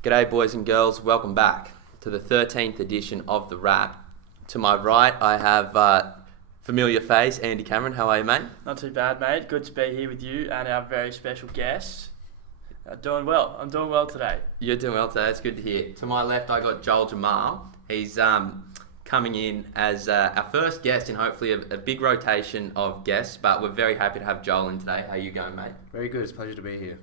G'day boys and girls, welcome back to the 13th edition of The Wrap. To my right I have familiar face, Andy Cameron. How are you, mate? Not too bad, mate. Good to be here with you and our very special guest. Doing well. I'm doing well today. You're doing well today, it's good to hear. To my left I got Joel Jammal. He's coming in as our first guest in hopefully a big rotation of guests, but we're very happy to have Joel in today. How you going, mate? Very good, it's a pleasure to be here.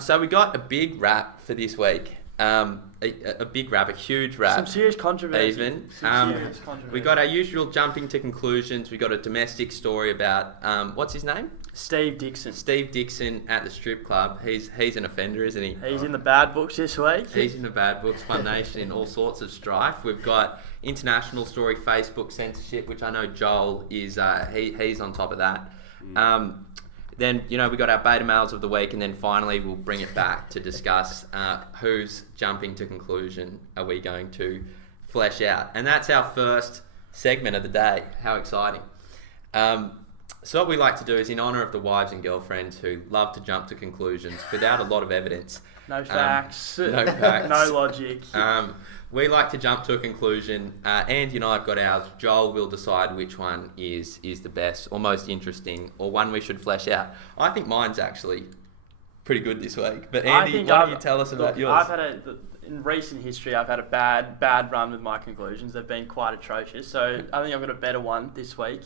So we got a big wrap for this week. A big wrap, a huge wrap. Some serious controversy. Even. Serious controversy. We got our usual jumping to conclusions. We got a domestic story about, what's his name? Steve Dixon. Steve Dixon at the strip club. He's an offender, isn't he? He's in the bad books this week. He's in the bad books, Fun Nation, in all sorts of strife. We've got international story, Facebook censorship, which I know Joel is, he's on top of that. Then, we got our beta males of the week, and then finally we'll bring it back to discuss whose jumping to conclusion are we going to flesh out. And that's our first segment of the day. How exciting. So what we like to do is, in honour of the wives and girlfriends who love to jump to conclusions without a lot of evidence. No facts. No facts. No logic. We like to jump to a conclusion. Andy and I have got ours. Joel will decide which one is the best or most interesting or one we should flesh out. I think mine's actually pretty good this week. But Andy, why don't you tell us about yours? In recent history, I've had a bad run with my conclusions. They've been quite atrocious. So I think I've got a better one this week,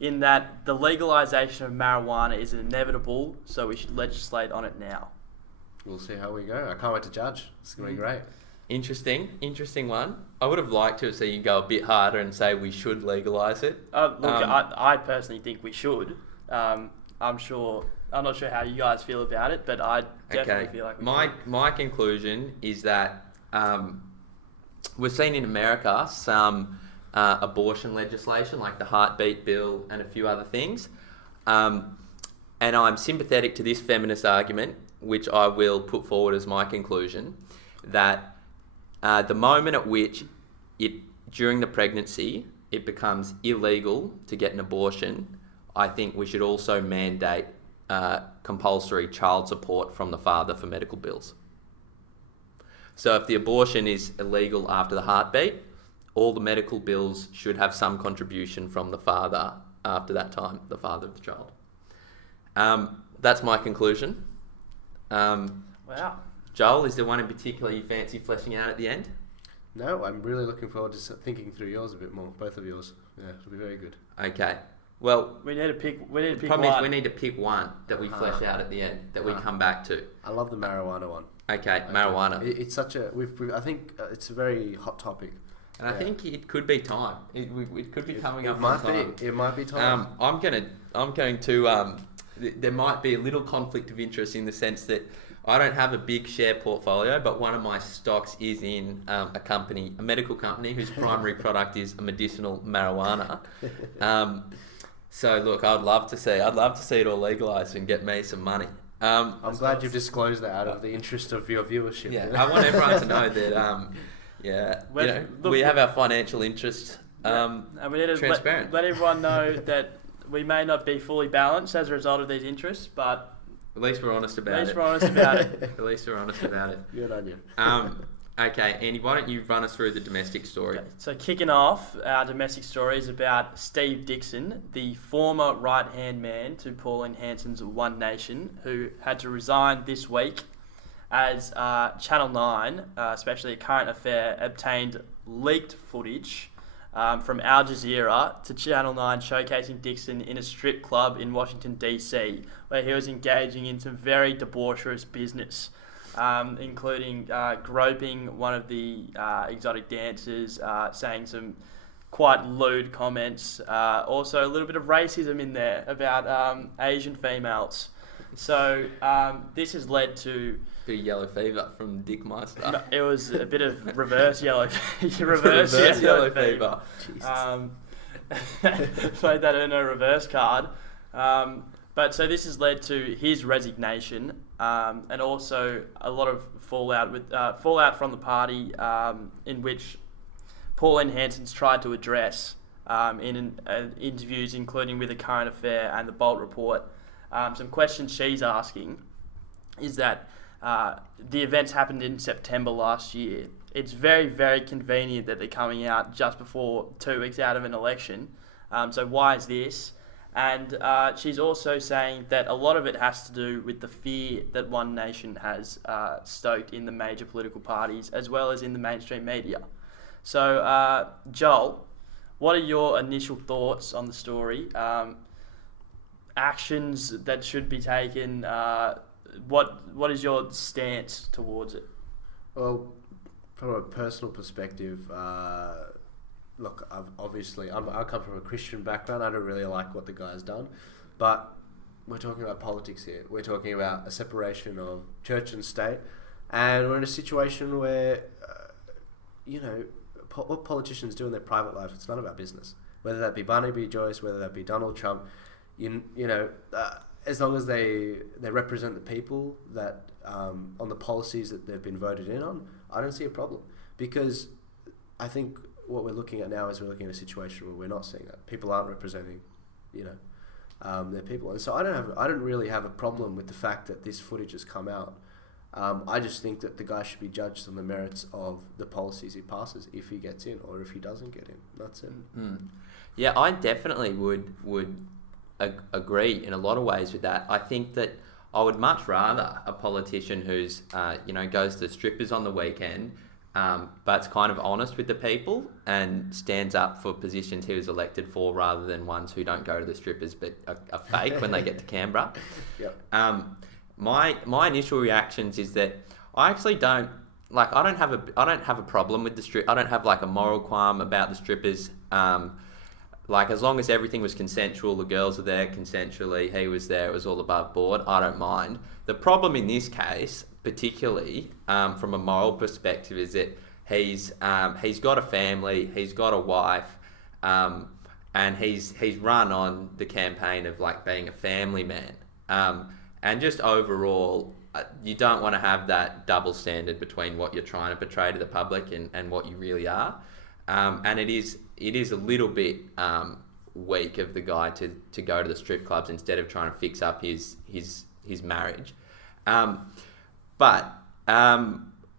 in that the legalisation of marijuana is inevitable, so we should legislate on it now. We'll see how we go. I can't wait to judge. It's going to be great. Interesting one. I would have liked to see you go a bit harder and say we should legalise it. I personally think we should. I'm not sure how you guys feel about it, but I definitely feel like we should. My conclusion is that we've seen in America some abortion legislation, like the heartbeat bill and a few other things. And I'm sympathetic to this feminist argument, which I will put forward as my conclusion, that the moment at which during the pregnancy it becomes illegal to get an abortion, I think we should also mandate compulsory child support from the father for medical bills. So if the abortion is illegal after the heartbeat, all the medical bills should have some contribution from the father after that time, the father of the child. That's my conclusion. Wow. Joel, is there one in particular you fancy fleshing out at the end? No, I'm really looking forward to thinking through yours a bit more. Both of yours. Yeah, it'll be very good. Okay. Well, we need to pick the problem is we need to pick one that we flesh out at the end, that we come back to. I love the marijuana one. Okay, marijuana. It's such a... I think it's a very hot topic. And I think it could be time. It could be coming up on time. It might be time. I'm going to... there might be a little conflict of interest in the sense that I don't have a big share portfolio, but one of my stocks is in a medical company whose primary product is medicinal marijuana. So look, I'd love to see it all legalised and get me some money. I'm glad you've disclosed that out of the interest of your viewership. Yeah, I want everyone to know that. We have our financial interests and we need to transparent. Let everyone know that we may not be fully balanced as a result of these interests, but at least we're honest about it. At least we're honest about it. Good on you. Okay, Andy, why don't you run us through the domestic story? Okay, so kicking off, our domestic story is about Steve Dixon, the former right-hand man to Pauline Hanson's One Nation, who had to resign this week as Channel 9, especially a Current Affair, obtained leaked footage from Al Jazeera to Channel 9 showcasing Dixon in a strip club in Washington, D.C., where he was engaging in some very debaucherous business, including groping one of the exotic dancers, saying some quite lewd comments, also a little bit of racism in there about Asian females. So this has led to... Bit of yellow fever from Dick Meister. No, it was a bit of reverse yellow fever. reverse yellow fever. Played that in a reverse card. But so this has led to his resignation, and also a lot of fallout from the party, in which Pauline Hanson's tried to address in interviews, including with the Current Affair and the Bolt Report. Some questions she's asking is that the events happened in September last year. It's very, very convenient that they're coming out just before 2 weeks out of an election. So why is this? And she's also saying that a lot of it has to do with the fear that One Nation has stoked in the major political parties as well as in the mainstream media. So, Joel, what are your initial thoughts on the story? Actions that should be taken? What is your stance towards it? Well, from a personal perspective, look, I come from a Christian background. I don't really like what the guy's done, but we're talking about politics here. We're talking about a separation of church and state, and we're in a situation where, what politicians do in their private life, it's none of our business. Whether that be Barnaby Joyce, whether that be Donald Trump, as long as they represent the people that on the policies that they've been voted in on, I don't see a problem. Because I think what we're looking at now is we're looking at a situation where we're not seeing that. People aren't representing, their people. And so I don't really have a problem with the fact that this footage has come out. I just think that the guy should be judged on the merits of the policies he passes, if he gets in or if he doesn't get in. That's it. Mm. Yeah, I definitely would agree in a lot of ways with that. I think that I would much rather a politician who's goes to strippers on the weekend, but's kind of honest with the people and stands up for positions he was elected for, rather than ones who don't go to the strippers but are fake when they get to Canberra. Yep. My initial reactions is that I actually don't I don't have a problem with the strip. I don't have a moral qualm about the strippers. As long as everything was consensual, the girls were there consensually, he was there, it was all above board, I don't mind. The problem in this case, particularly from a moral perspective, is that he's got a family, he's got a wife, and he's run on the campaign of being a family man. And just overall, you don't want to have that double standard between what you're trying to portray to the public and what you really are. And it is a little bit weak of the guy to go to the strip clubs instead of trying to fix up his marriage. But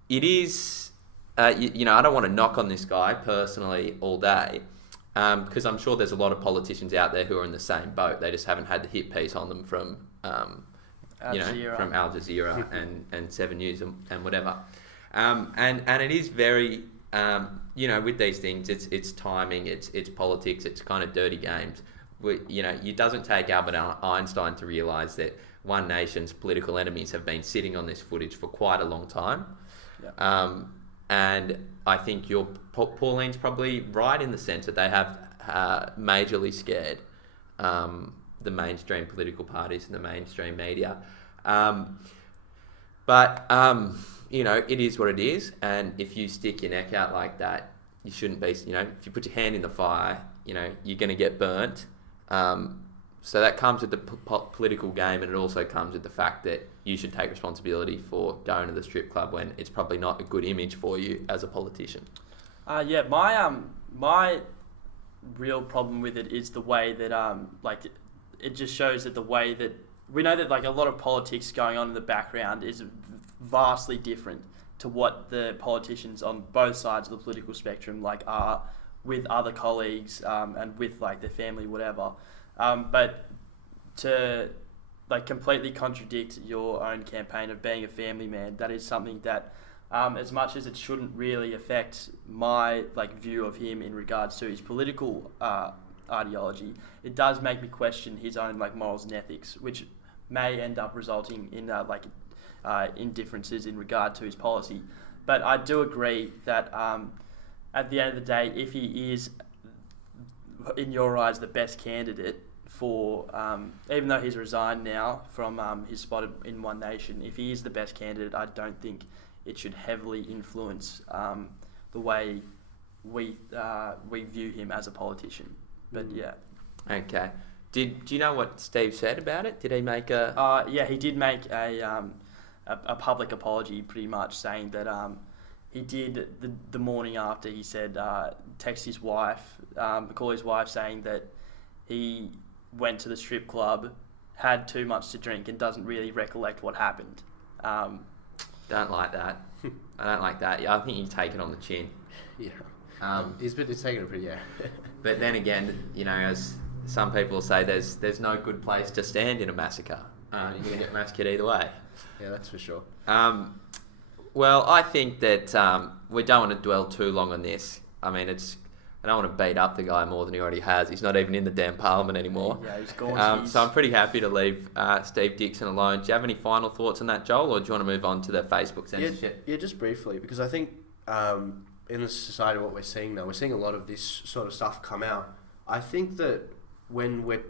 it is, I don't want to knock on this guy personally all day, because I'm sure there's a lot of politicians out there who are in the same boat. They just haven't had the hit piece on them from Al Jazeera and 7 News and whatever. And it is very, with these things, it's timing, it's politics, it's kind of dirty games. It doesn't take Albert Einstein to realise that One Nation's political enemies have been sitting on this footage for quite a long time. Yeah. And I think Pauline's probably right in the sense that they have majorly scared the mainstream political parties and the mainstream media. But it is what it is, and if you stick your neck out like that, you shouldn't be, if you put your hand in the fire, you're going to get burnt. So that comes with the political game, and it also comes with the fact that you should take responsibility for going to the strip club when it's probably not a good image for you as a politician. My real problem with it is the way that it just shows that the way that we know that a lot of politics going on in the background is vastly different to what the politicians on both sides of the political spectrum are with other colleagues and with their family, whatever. But to completely contradict your own campaign of being a family man, that is something that as much as it shouldn't really affect my view of him in regards to his political ideology, it does make me question his own morals and ethics, which may end up resulting in in differences in regard to his policy. But I do agree that at the end of the day, if he is, in your eyes, the best candidate for, even though he's resigned now from his spot in One Nation, if he is the best candidate, I don't think it should heavily influence the way we view him as a politician. But yeah. Okay. Do you know what Steve said about it? Did he make a? Yeah, he did make a public apology, pretty much saying that he did the morning after. He said text his wife, call his wife, saying that he went to the strip club, had too much to drink, and doesn't really recollect what happened. Don't like that. I don't like that. Yeah, I think you take it on the chin. Yeah. He's taking it pretty, yeah. But then again, as some people say, there's no good place to stand in a massacre. You're going to get massacred either way. Yeah, that's for sure. Well, I think that we don't want to dwell too long on this. I mean, I don't want to beat up the guy more than he already has. He's not even in the damn parliament anymore. Yeah, he's gone. So I'm pretty happy to leave Steve Dixon alone. Do you have any final thoughts on that, Joel, or do you want to move on to the Facebook censorship? Yeah, just briefly, because I think in the society, what we're seeing now, we're seeing a lot of this sort of stuff come out. I think that when we're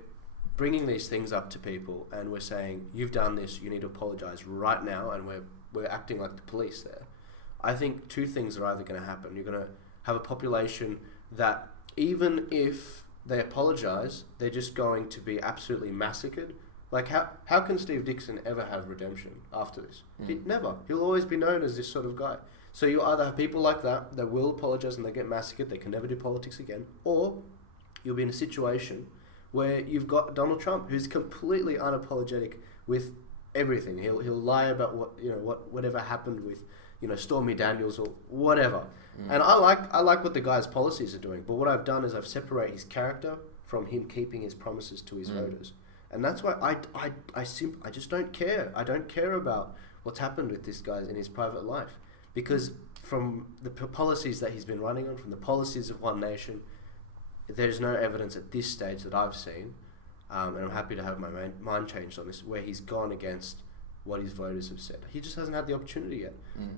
bringing these things up to people and we're saying, you've done this, you need to apologise right now, and we're acting like the police there, I think two things are either going to happen. You're going to have a population that even if they apologise, they're just going to be absolutely massacred. Like, how can Steve Dixon ever have redemption after this? Never. He'll always be known as this sort of guy. So you either have people like that will apologise and they get massacred, they can never do politics again, or you'll be in a situation where you've got Donald Trump, who's completely unapologetic with everything. He'll lie about whatever happened with Stormy Daniels or whatever. And I like what the guy's policies are doing. But what I've done is I've separated his character from him keeping his promises to his voters. And that's why I just don't care. I don't care about what's happened with this guy in his private life, because from the policies that he's been running on, from the policies of One Nation, there's no evidence at this stage that I've seen, and I'm happy to have my mind changed on this, where he's gone against what his voters have said. He just hasn't had the opportunity yet.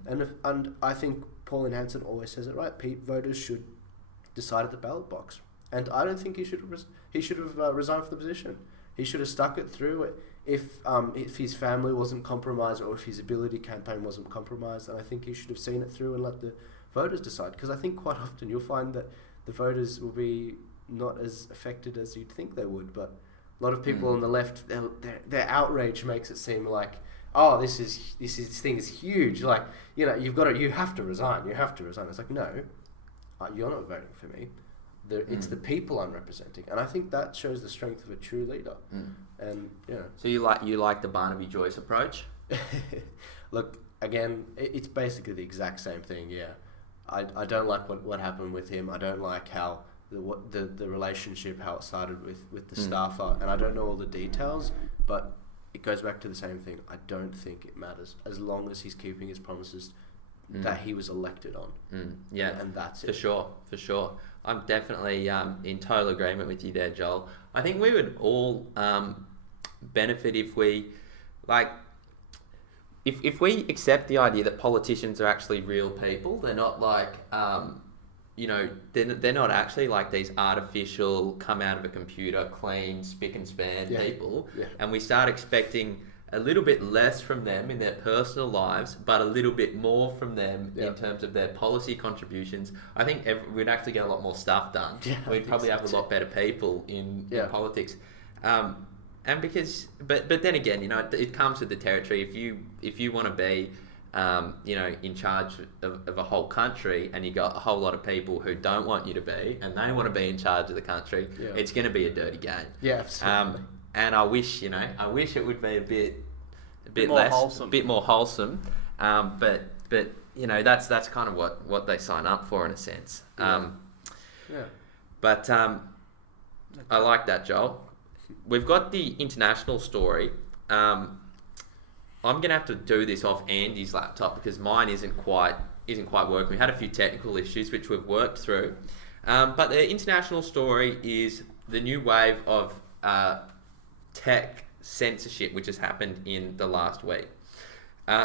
And I think Pauline Hanson always says it right. Voters should decide at the ballot box. And I don't think he should have resigned from the position. He should have stuck it through. If his family wasn't compromised, or if his ability campaign wasn't compromised, then I think he should have seen it through and let the voters decide. Because I think quite often you'll find that the voters will be not as affected as you'd think they would. But a lot of people on the left, their outrage makes it seem like, oh, this thing is huge. Like, you have to resign. You have to resign. It's like, no, you're not voting for me. It's the people I'm representing, and I think that shows the strength of a true leader. And So you like the Barnaby Joyce approach? Look, again, it's basically the exact same thing. Yeah, I don't like what happened with him. I don't like how the relationship, how it started with the staffer, and I don't know all the details, but it goes back to the same thing. I don't think it matters as long as he's keeping his promises that he was elected on. Yeah, and that's it. For sure. I'm definitely in total agreement with you there, Joel. I think we would all benefit if we, if we accept the idea that politicians are actually real people. They're not like, they're not actually like these artificial, come out of a computer, clean, spick and span people. Yeah. And we start expecting a little bit less from them in their personal lives, but a little bit more from them in terms of their policy contributions. I think we'd actually get a lot more stuff done. Yeah, we'd probably have a lot better people in politics. And because, but then again, it comes with the territory. If you want to be, in charge of a whole country, and you got a whole lot of people who don't want you to be, and they want to be in charge of the country, it's going to be a dirty game. Yeah, absolutely. And I wish it would be a bit more less, wholesome. a bit more wholesome. But that's kind of what they sign up for in a sense. But I like that, Joel. We've got the international story. I'm gonna have to do this off Andy's laptop because mine isn't quite working. We had a few technical issues which we've worked through. But the international story is the new wave of tech censorship which has happened in the last week.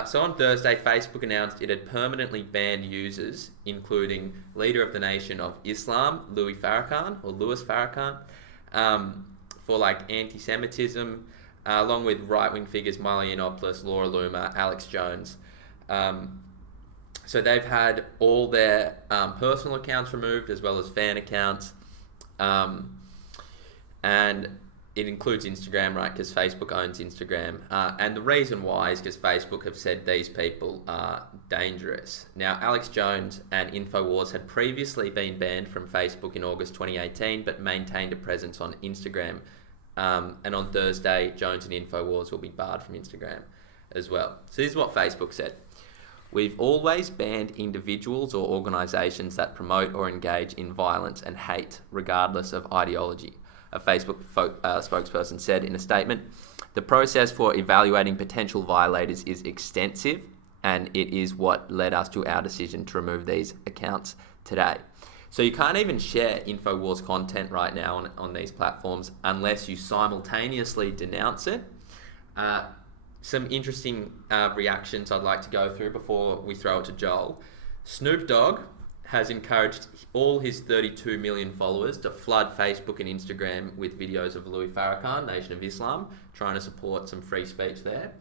So on Thursday, Facebook announced it had permanently banned users, including leader of the Nation of Islam, Louis Farrakhan, for anti-Semitism, along with right-wing figures Milo Yiannopoulos, Laura Loomer, Alex Jones. So they've had all their personal accounts removed as well as fan accounts. And it includes Instagram, right, because Facebook owns Instagram. And the reason why is because Facebook have said these people are dangerous. Now, Alex Jones and InfoWars had previously been banned from Facebook in August 2018, but maintained a presence on Instagram. And on Thursday, Jones and InfoWars will be barred from Instagram as well. So this is what Facebook said. We've always banned individuals or organisations that promote or engage in violence and hate, regardless of ideology, a Facebook spokesperson said in a statement. The process for evaluating potential violators is extensive, and it is what led us to our decision to remove these accounts today. So you can't even share InfoWars content right now on these platforms unless you simultaneously denounce it. Some interesting reactions I'd like to go through before we throw it to Joel. Snoop Dogg has encouraged all his 32 million followers to flood Facebook and Instagram with videos of Louis Farrakhan, Nation of Islam, trying to support some free speech there.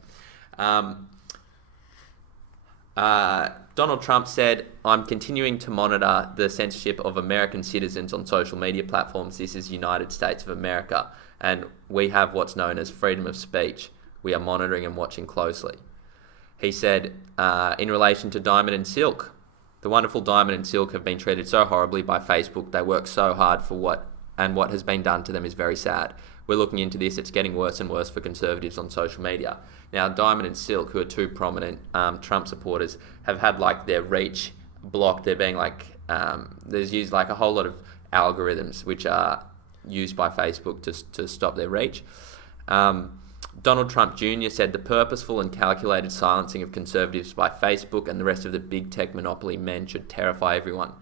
Donald Trump said, "I'm continuing to monitor the censorship of American citizens on social media platforms. This is United States of America, and we have what's known as freedom of speech. We are monitoring and watching closely." He said, in relation to Diamond and Silk, the wonderful Diamond and Silk have been treated so horribly by Facebook. They work so hard for what has been done to them is very sad. We're looking into this. It's getting worse and worse for conservatives on social media. Now, Diamond and Silk, who are two prominent Trump supporters, have had like their reach blocked. They're being like, there's used like a whole lot of algorithms which are used by Facebook to stop their reach. Donald Trump Jr. said the purposeful and calculated silencing of conservatives by Facebook and the rest of the big tech monopoly men should terrify everyone.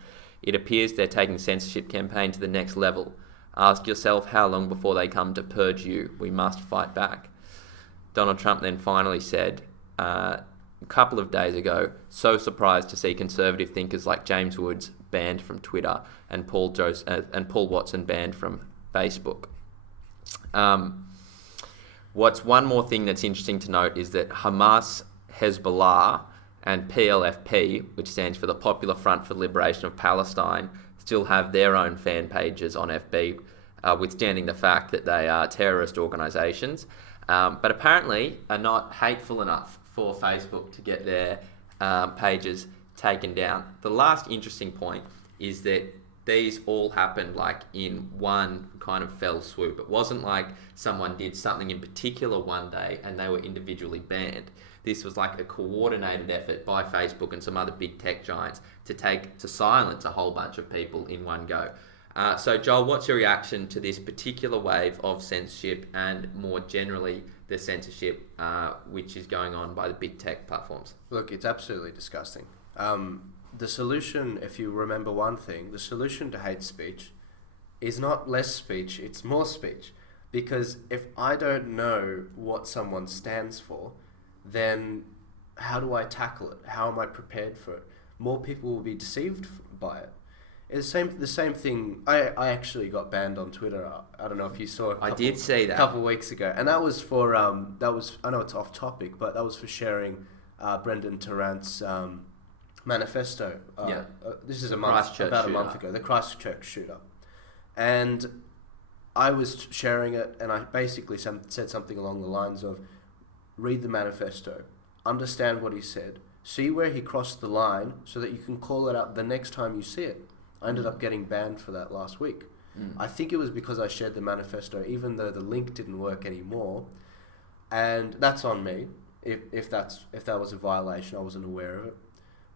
It appears they're taking censorship campaign to the next level. Ask yourself how long before they come to purge you. We must fight back. Donald Trump then finally said a couple of days ago, so surprised to see conservative thinkers like James Woods banned from Twitter and Paul Watson banned from Facebook. What's one more thing that's interesting to note is that Hamas, Hezbollah, and PLFP, which stands for the Popular Front for the Liberation of Palestine, still have their own fan pages on FB, withstanding the fact that they are terrorist organisations, but apparently are not hateful enough for Facebook to get their pages taken down. The last interesting point is that these all happened like in one kind of fell swoop. It wasn't like someone did something in particular one day and they were individually banned. This was like a coordinated effort by Facebook and some other big tech giants to silence a whole bunch of people in one go. So Joel, what's your reaction to this particular wave of censorship and more generally the censorship which is going on by the big tech platforms? Look, it's absolutely disgusting. The solution, if you remember one thing, the solution to hate speech is not less speech, it's more speech. Because if I don't know what someone stands for, then how do I tackle it? How am I prepared for it? More people will be deceived by it. It's the same thing. I actually got banned on Twitter. I don't know if you saw it. I did see that a couple of weeks ago, and that was for I know it's off topic, but that was for sharing Brendan Tarrant's manifesto. This is about a month ago. The Christchurch shooter, and I was sharing it, and I basically said something along the lines of, read the manifesto, understand what he said, see where he crossed the line, so that you can call it out the next time you see it. I ended up getting banned for that last week. I think it was because I shared the manifesto, even though the link didn't work anymore, and that's on me. If that was a violation, I wasn't aware of it,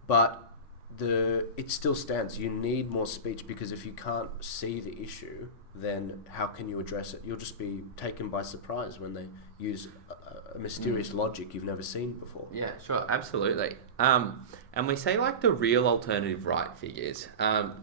but it still stands. You need more speech, because if you can't see the issue, then how can you address it? You'll just be taken by surprise when they use a mysterious logic you've never seen before. Yeah, sure, absolutely. And we say like the real alternative right figures,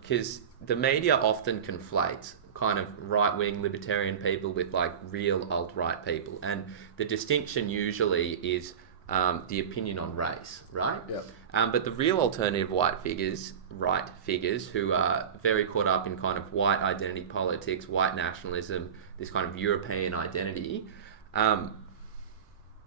because the media often conflates kind of right-wing libertarian people with like real alt-right people, and the distinction usually is the opinion on race, right? Yep. But the real alternative right figures who are very caught up in kind of white identity politics, white nationalism, this kind of European identity,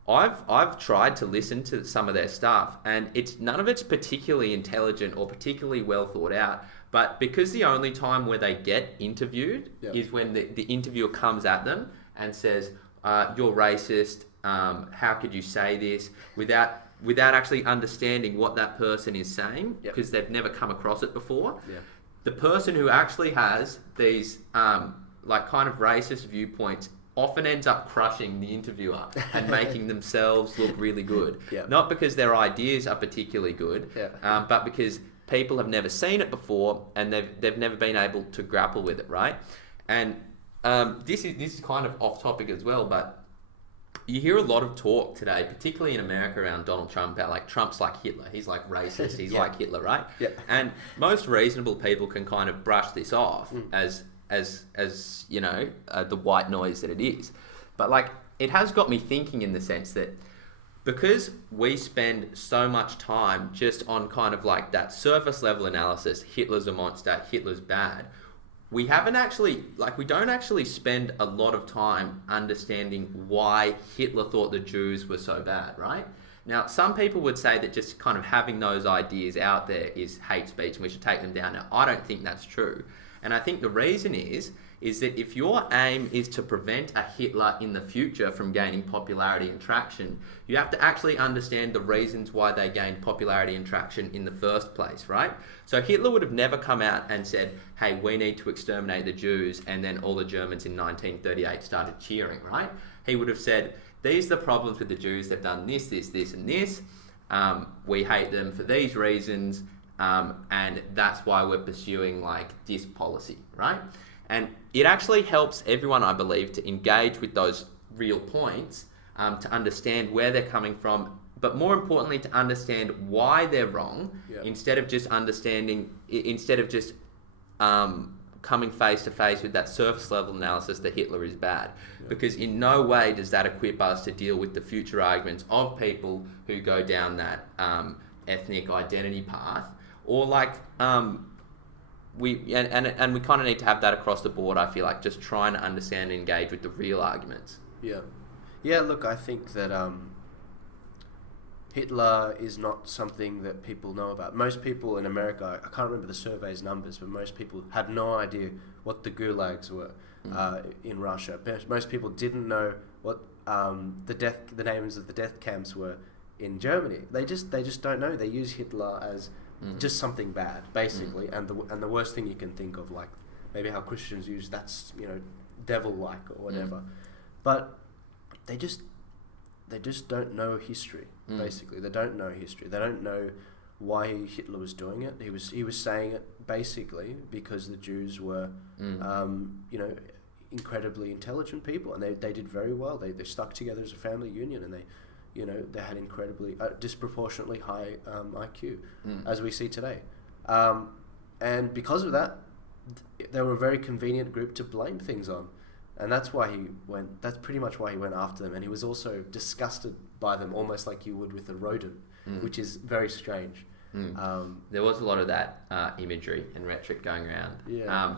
I've tried to listen to some of their stuff, and none of it's particularly intelligent or particularly well thought out. But because the only time where they get interviewed is when the interviewer comes at them and says, "You're racist. How could you say this?" without actually understanding what that person is saying, because they've never come across it before. Yeah. The person who actually has these like kind of racist viewpoints often ends up crushing the interviewer and making themselves look really good. Yeah. Not because their ideas are particularly good, Yeah. but because people have never seen it before and they've never been able to grapple with it, right? And this is kind of off topic as well, but you hear a lot of talk today, particularly in America, around Donald Trump, about like Trump's like Hitler. He's like racist. He's Yeah. like Hitler, right? Yeah. And most reasonable people can kind of brush this off as you know, the white noise that it is. But like, it has got me thinking in the sense that because we spend so much time just on kind of like that surface level analysis, Hitler's a monster, Hitler's bad, we don't actually spend a lot of time understanding why Hitler thought the Jews were so bad, right? Now, some people would say that just kind of having those ideas out there is hate speech and we should take them down. Now, I don't think that's true. And I think the reason is that if your aim is to prevent a Hitler in the future from gaining popularity and traction, you have to actually understand the reasons why they gained popularity and traction in the first place, right? So Hitler would have never come out and said, hey, we need to exterminate the Jews, and then all the Germans in 1938 started cheering, right? He would have said, these are the problems with the Jews, they've done this, this, this, and this. We hate them for these reasons, and that's why we're pursuing like this policy, right? And it actually helps everyone, I believe, to engage with those real points, to understand where they're coming from, but more importantly, to understand why they're wrong, instead of just coming face to face with that surface level analysis that Hitler is bad. Because in no way does that equip us to deal with the future arguments of people who go down that ethnic identity path, or like we kind of need to have that across the board. I feel like just trying to understand and engage with the real arguments. Yeah. Look, I think that Hitler is not something that people know about. Most people in America, I can't remember the survey's numbers, but most people had no idea what the gulags were in Russia. Most people didn't know what the names of the death camps were in Germany. They just don't know. They use Hitler as just something bad, basically, and the worst thing you can think of, like maybe how Christians use that's, you know, devil-like or whatever. But they just don't know history. Basically, they don't know history. They don't know why Hitler was doing it. He was saying it basically because the Jews were, you know, incredibly intelligent people, and they did very well. They stuck together as a family union, and they had incredibly disproportionately high IQ, as we see today. And because of that, they were a very convenient group to blame things on. And that's pretty much why he went after them. And he was also disgusted by them, almost like you would with a rodent, which is very strange. There was a lot of that imagery and rhetoric going around. Yeah.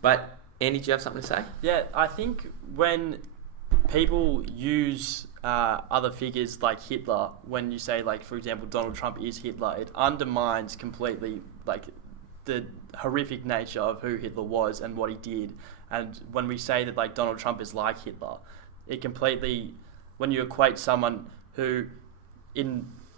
But Andy, do you have something to say? Yeah, I think when people use other figures like Hitler, when you say, like, for example, Donald Trump is Hitler, it undermines completely, like, the horrific nature of who Hitler was and what he did. And when we say that, like, Donald Trump is like Hitler, it completely, when you equate someone who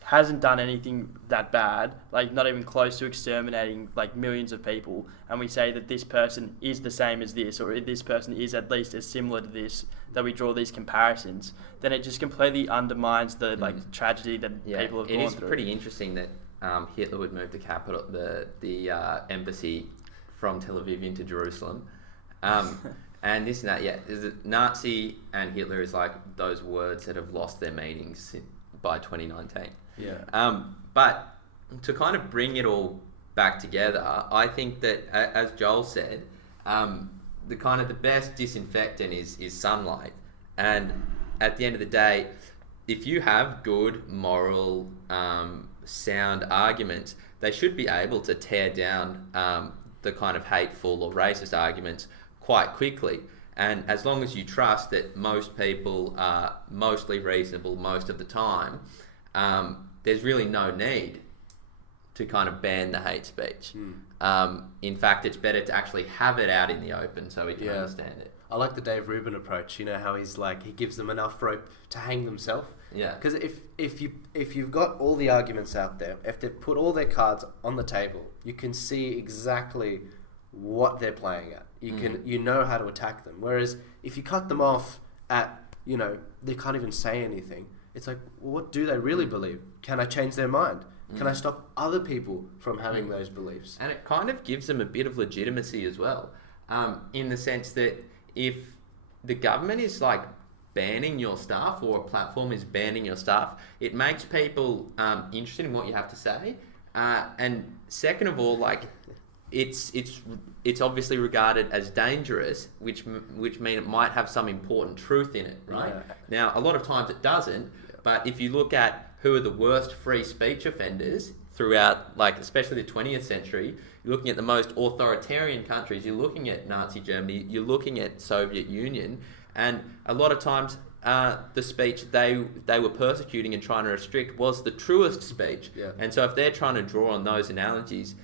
hasn't done anything that bad, like not even close to exterminating like millions of people, and we say that this person is the same as this, or this person is at least as similar to this, that we draw these comparisons, then it just completely undermines the like tragedy that people have gone through. It is pretty interesting that Hitler would move the embassy from Tel Aviv into Jerusalem. And this and that, Nazi and Hitler is like those words that have lost their meanings by 2019. But to kind of bring it all back together, I think that, as Joel said, the best disinfectant is sunlight. And at the end of the day, if you have good, moral, sound arguments, they should be able to tear down the kind of hateful or racist arguments quite quickly. And as long as you trust that most people are mostly reasonable most of the time, there's really no need to kind of ban the hate speech. In fact, it's better to actually have it out in the open so we can understand it. I like the Dave Rubin approach. You know how he's like, he gives them enough rope to hang themselves. Yeah. Because if you've got all the arguments out there, if they've put all their cards on the table, you can see exactly what they're playing at. You know how to attack them. Whereas if you cut them off at, they can't even say anything. It's like, well, what do they really believe? Can I change their mind? Can I stop other people from having those beliefs? And it kind of gives them a bit of legitimacy as well, in the sense that if the government is like banning your stuff, or a platform is banning your stuff, it makes people interested in what you have to say. And second of all, like it's obviously regarded as dangerous, which mean it might have some important truth in it, right? Yeah. Now, a lot of times it doesn't, but if you look at who are the worst free speech offenders throughout, like, especially the 20th century, you're looking at the most authoritarian countries, you're looking at Nazi Germany, you're looking at Soviet Union, and a lot of times the speech they were persecuting and trying to restrict was the truest speech. Yeah. And so if they're trying to draw on those analogies,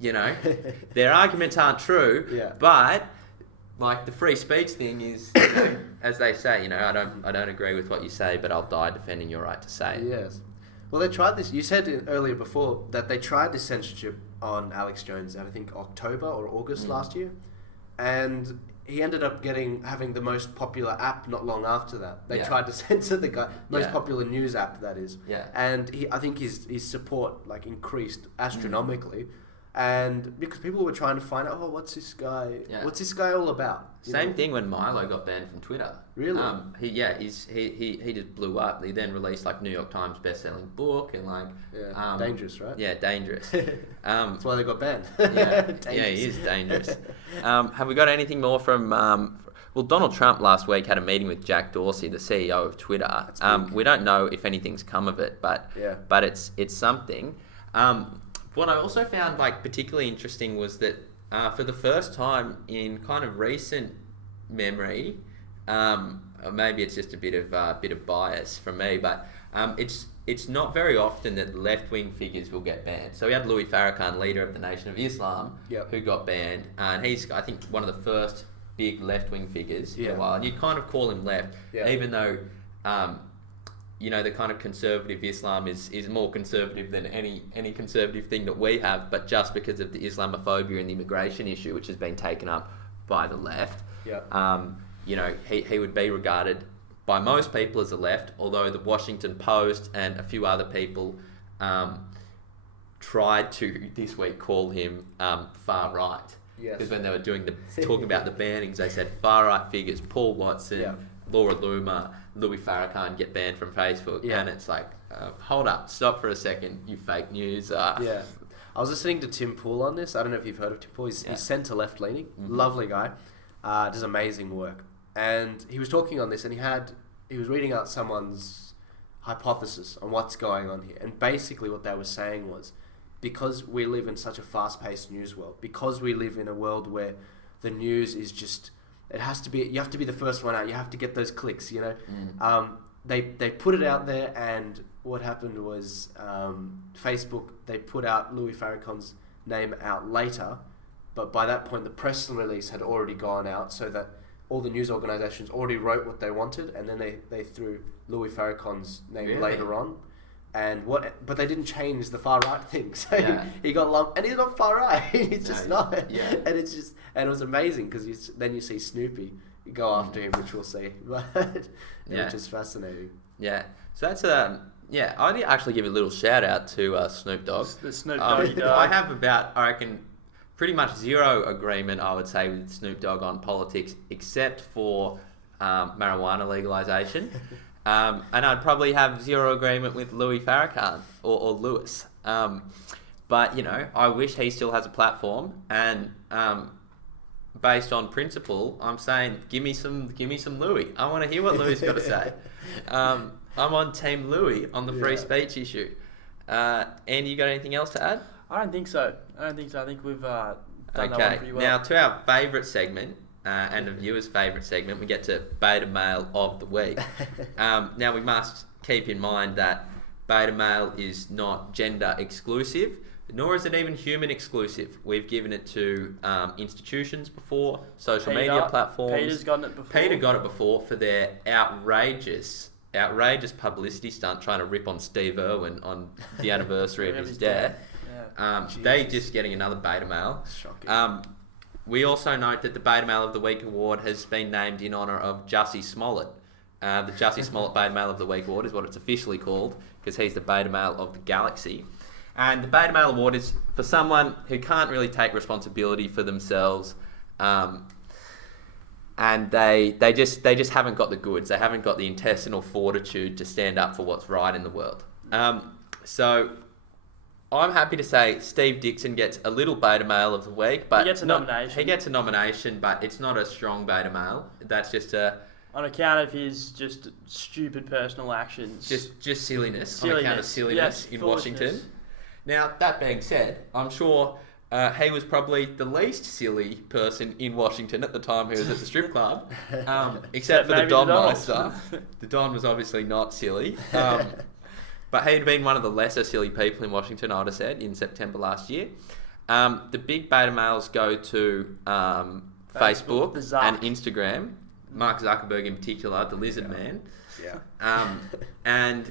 their arguments aren't true, but like the free speech thing is, as they say, I don't agree with what you say, but I'll die defending your right to say it. Yes. Well, they tried this. You said earlier before that they tried this censorship on Alex Jones, I think October or August last year, and he ended up having the most popular app not long after that. They tried to censor the guy, most popular news app, that is. Yeah. And I think his support like increased astronomically. And because people were trying to find out, what's this guy? Yeah. What's this guy all about? Same thing when Milo got banned from Twitter. Really? He just blew up. He then released like New York Times best-selling book and like dangerous, right? Yeah, dangerous. That's why they got banned. He is dangerous. Have we got anything more from? Well, Donald Trump last week had a meeting with Jack Dorsey, the CEO of Twitter. We don't know if anything's come of it, but it's something. What I also found like particularly interesting was that for the first time in kind of recent memory, or maybe it's just a bit of bias from me, but it's not very often that left-wing figures will get banned. So we had Louis Farrakhan, leader of the Nation of Islam, who got banned, and he's, I think, one of the first big left-wing figures in a while. And you kind of call him left, even though the kind of conservative Islam is more conservative than any conservative thing that we have, but just because of the Islamophobia and the immigration issue, which has been taken up by the left, he would be regarded by most people as a left, although the Washington Post and a few other people tried to this week call him far right. Because when they were talking about the bannings, they said far right figures, Paul Watson, Laura Loomer, Louis Farrakhan get banned from Facebook, and it's like, hold up, stop for a second, you fake news. I was listening to Tim Pool on this. I don't know if you've heard of Tim Pool. He's centre left leaning, lovely guy, does amazing work. And he was talking on this, and he was reading out someone's hypothesis on what's going on here. And basically, what they were saying was, because we live in such a fast-paced news world, because we live in a world where the news is just, you have to be the first one out. You have to get those clicks, They put it out there, and what happened was Facebook, they put out Louis Farrakhan's name out later, but by that point the press release had already gone out, so that all the news organisations already wrote what they wanted, and then they threw Louis Farrakhan's name later on. But they didn't change the far right thing, so he got lumped, and he's not far right. He's just not, and it was amazing because then you see Snoopy go after him, which we'll see, which is fascinating. Yeah, so that's I'd actually give a little shout out to Snoop Dogg. The Snoop Doggy Dog. I have I reckon, pretty much zero agreement, I would say, with Snoop Dogg on politics, except for marijuana legalization. And I'd probably have zero agreement with Louis Farrakhan or Lewis. But, I wish he still has a platform, and based on principle, I'm saying, give me some Louis. I want to hear what Louis got to say. I'm on Team Louis on the free speech issue. Andy, you got anything else to add? I don't think so. I think we've done that one pretty well. Now to our favourite segment, and a viewer's favourite segment, we get to Beta Male of the Week. Now we must keep in mind that Beta Male is not gender exclusive, nor is it even human exclusive. We've given it to institutions before, social media platforms. Peter's gotten it before. Peter got it before for their outrageous publicity stunt trying to rip on Steve Irwin on the anniversary of his death. They just getting another beta male. Shocking. We also note that the Beta Male of the Week award has been named in honour of Jussie Smollett. The Jussie Smollett Beta Male of the Week award is what it's officially called, because he's the Beta Male of the galaxy. And the Beta Male award is for someone who can't really take responsibility for themselves, and they just haven't got the goods. They haven't got the intestinal fortitude to stand up for what's right in the world. So I'm happy to say Steve Dixon gets a little Beta Male of the Week, but he gets a nomination. He gets a nomination, but it's not a strong Beta Male. That's just on account of his just stupid personal actions. Just silliness. On account of silliness in Washington. Now, that being said, I'm sure he was probably the least silly person in Washington at the time he was at the strip club, except for the Don Meister. The Don was obviously not silly. But he'd been one of the lesser silly people in Washington, I would have said, in September last year. The big beta males go to Facebook and Instagram. Mark Zuckerberg in particular, the lizard man. Yeah. And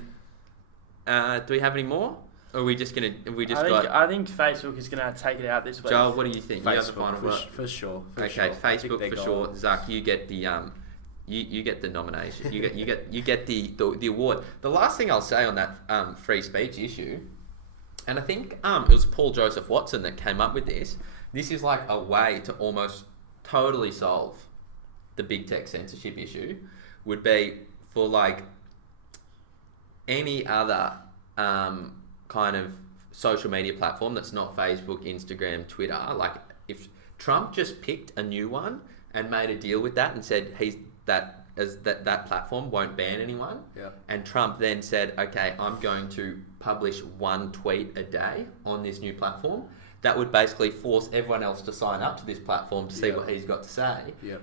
do we have any more? Or are we just going to... I think Facebook is going to take it out this week. Joel, what do you think? Facebook, you have the final word? For sure. Facebook for sure. Zuck, you get the... You get the nomination. You get the award. The last thing I'll say on that free speech issue, and I think it was Paul Joseph Watson that came up with this. This is like a way to almost totally solve the big tech censorship issue. Would be for like any other kind of social media platform that's not Facebook, Instagram, Twitter. Like if Trump just picked a new one and made a deal with that and said that platform won't ban anyone. Yeah. And Trump then said, okay, I'm going to publish one tweet a day on this new platform. That would basically force everyone else to sign up to this platform to see what he's got to say. Yeah.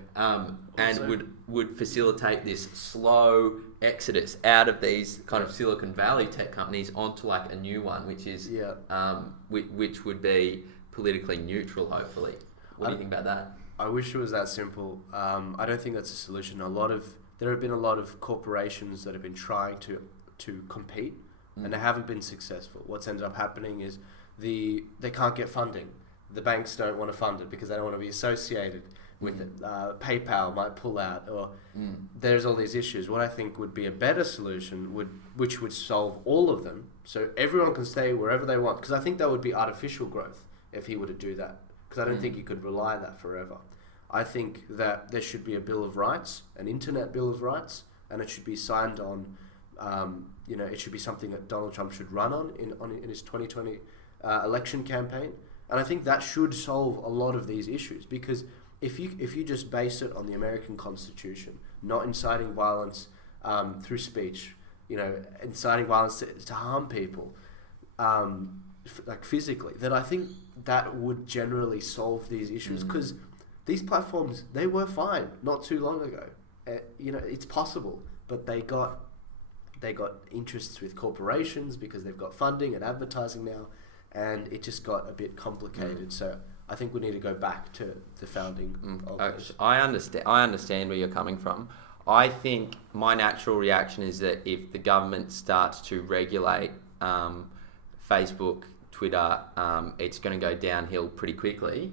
And would facilitate this slow exodus out of these kind of Silicon Valley tech companies onto like a new one, which is which would be politically neutral, hopefully. What do you think about that? I wish it was that simple. I don't think that's a solution. There have been a lot of corporations that have been trying to compete, and they haven't been successful. What's ended up happening is they can't get funding. The banks don't want to fund it because they don't want to be associated with it. PayPal might pull out, or there's all these issues. What I think would be a better solution which would solve all of them, so everyone can stay wherever they want. Because I think that would be artificial growth if he were to do that. Because I don't think you could rely on that forever. I think that there should be a Bill of Rights, an Internet Bill of Rights, and it should be signed on. It should be something that Donald Trump should run on in his 2020 election campaign. And I think that should solve a lot of these issues. Because if you just base it on the American Constitution, not inciting violence through speech, inciting violence to harm people, like physically, then I think that would generally solve these issues. Because these platforms, they were fine not too long ago. It's possible, but they got interests with corporations because they've got funding and advertising now, and it just got a bit complicated. So I think we need to go back to the founding of this. I understand where you're coming from. I think my natural reaction is that if the government starts to regulate Facebook, Twitter, it's going to go downhill pretty quickly.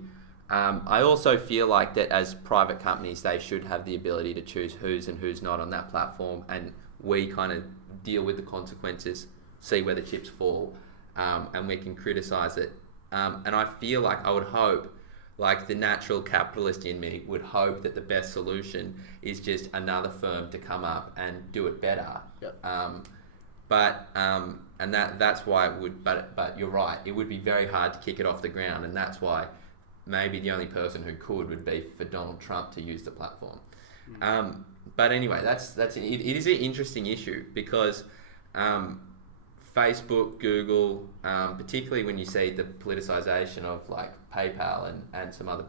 I also feel like that as private companies, they should have the ability to choose who's and who's not on that platform, and we kind of deal with the consequences, see where the chips fall, and we can criticise it. And I feel like I would hope, like the natural capitalist in me would hope that the best solution is just another firm to come up and do it better. Yep. And that's why it would. But you're right. It would be very hard to kick it off the ground, and that's why maybe the only person who could would be for Donald Trump to use the platform. But anyway, that's it. It is an interesting issue because Facebook, Google, particularly when you see the politicization of like PayPal and some other,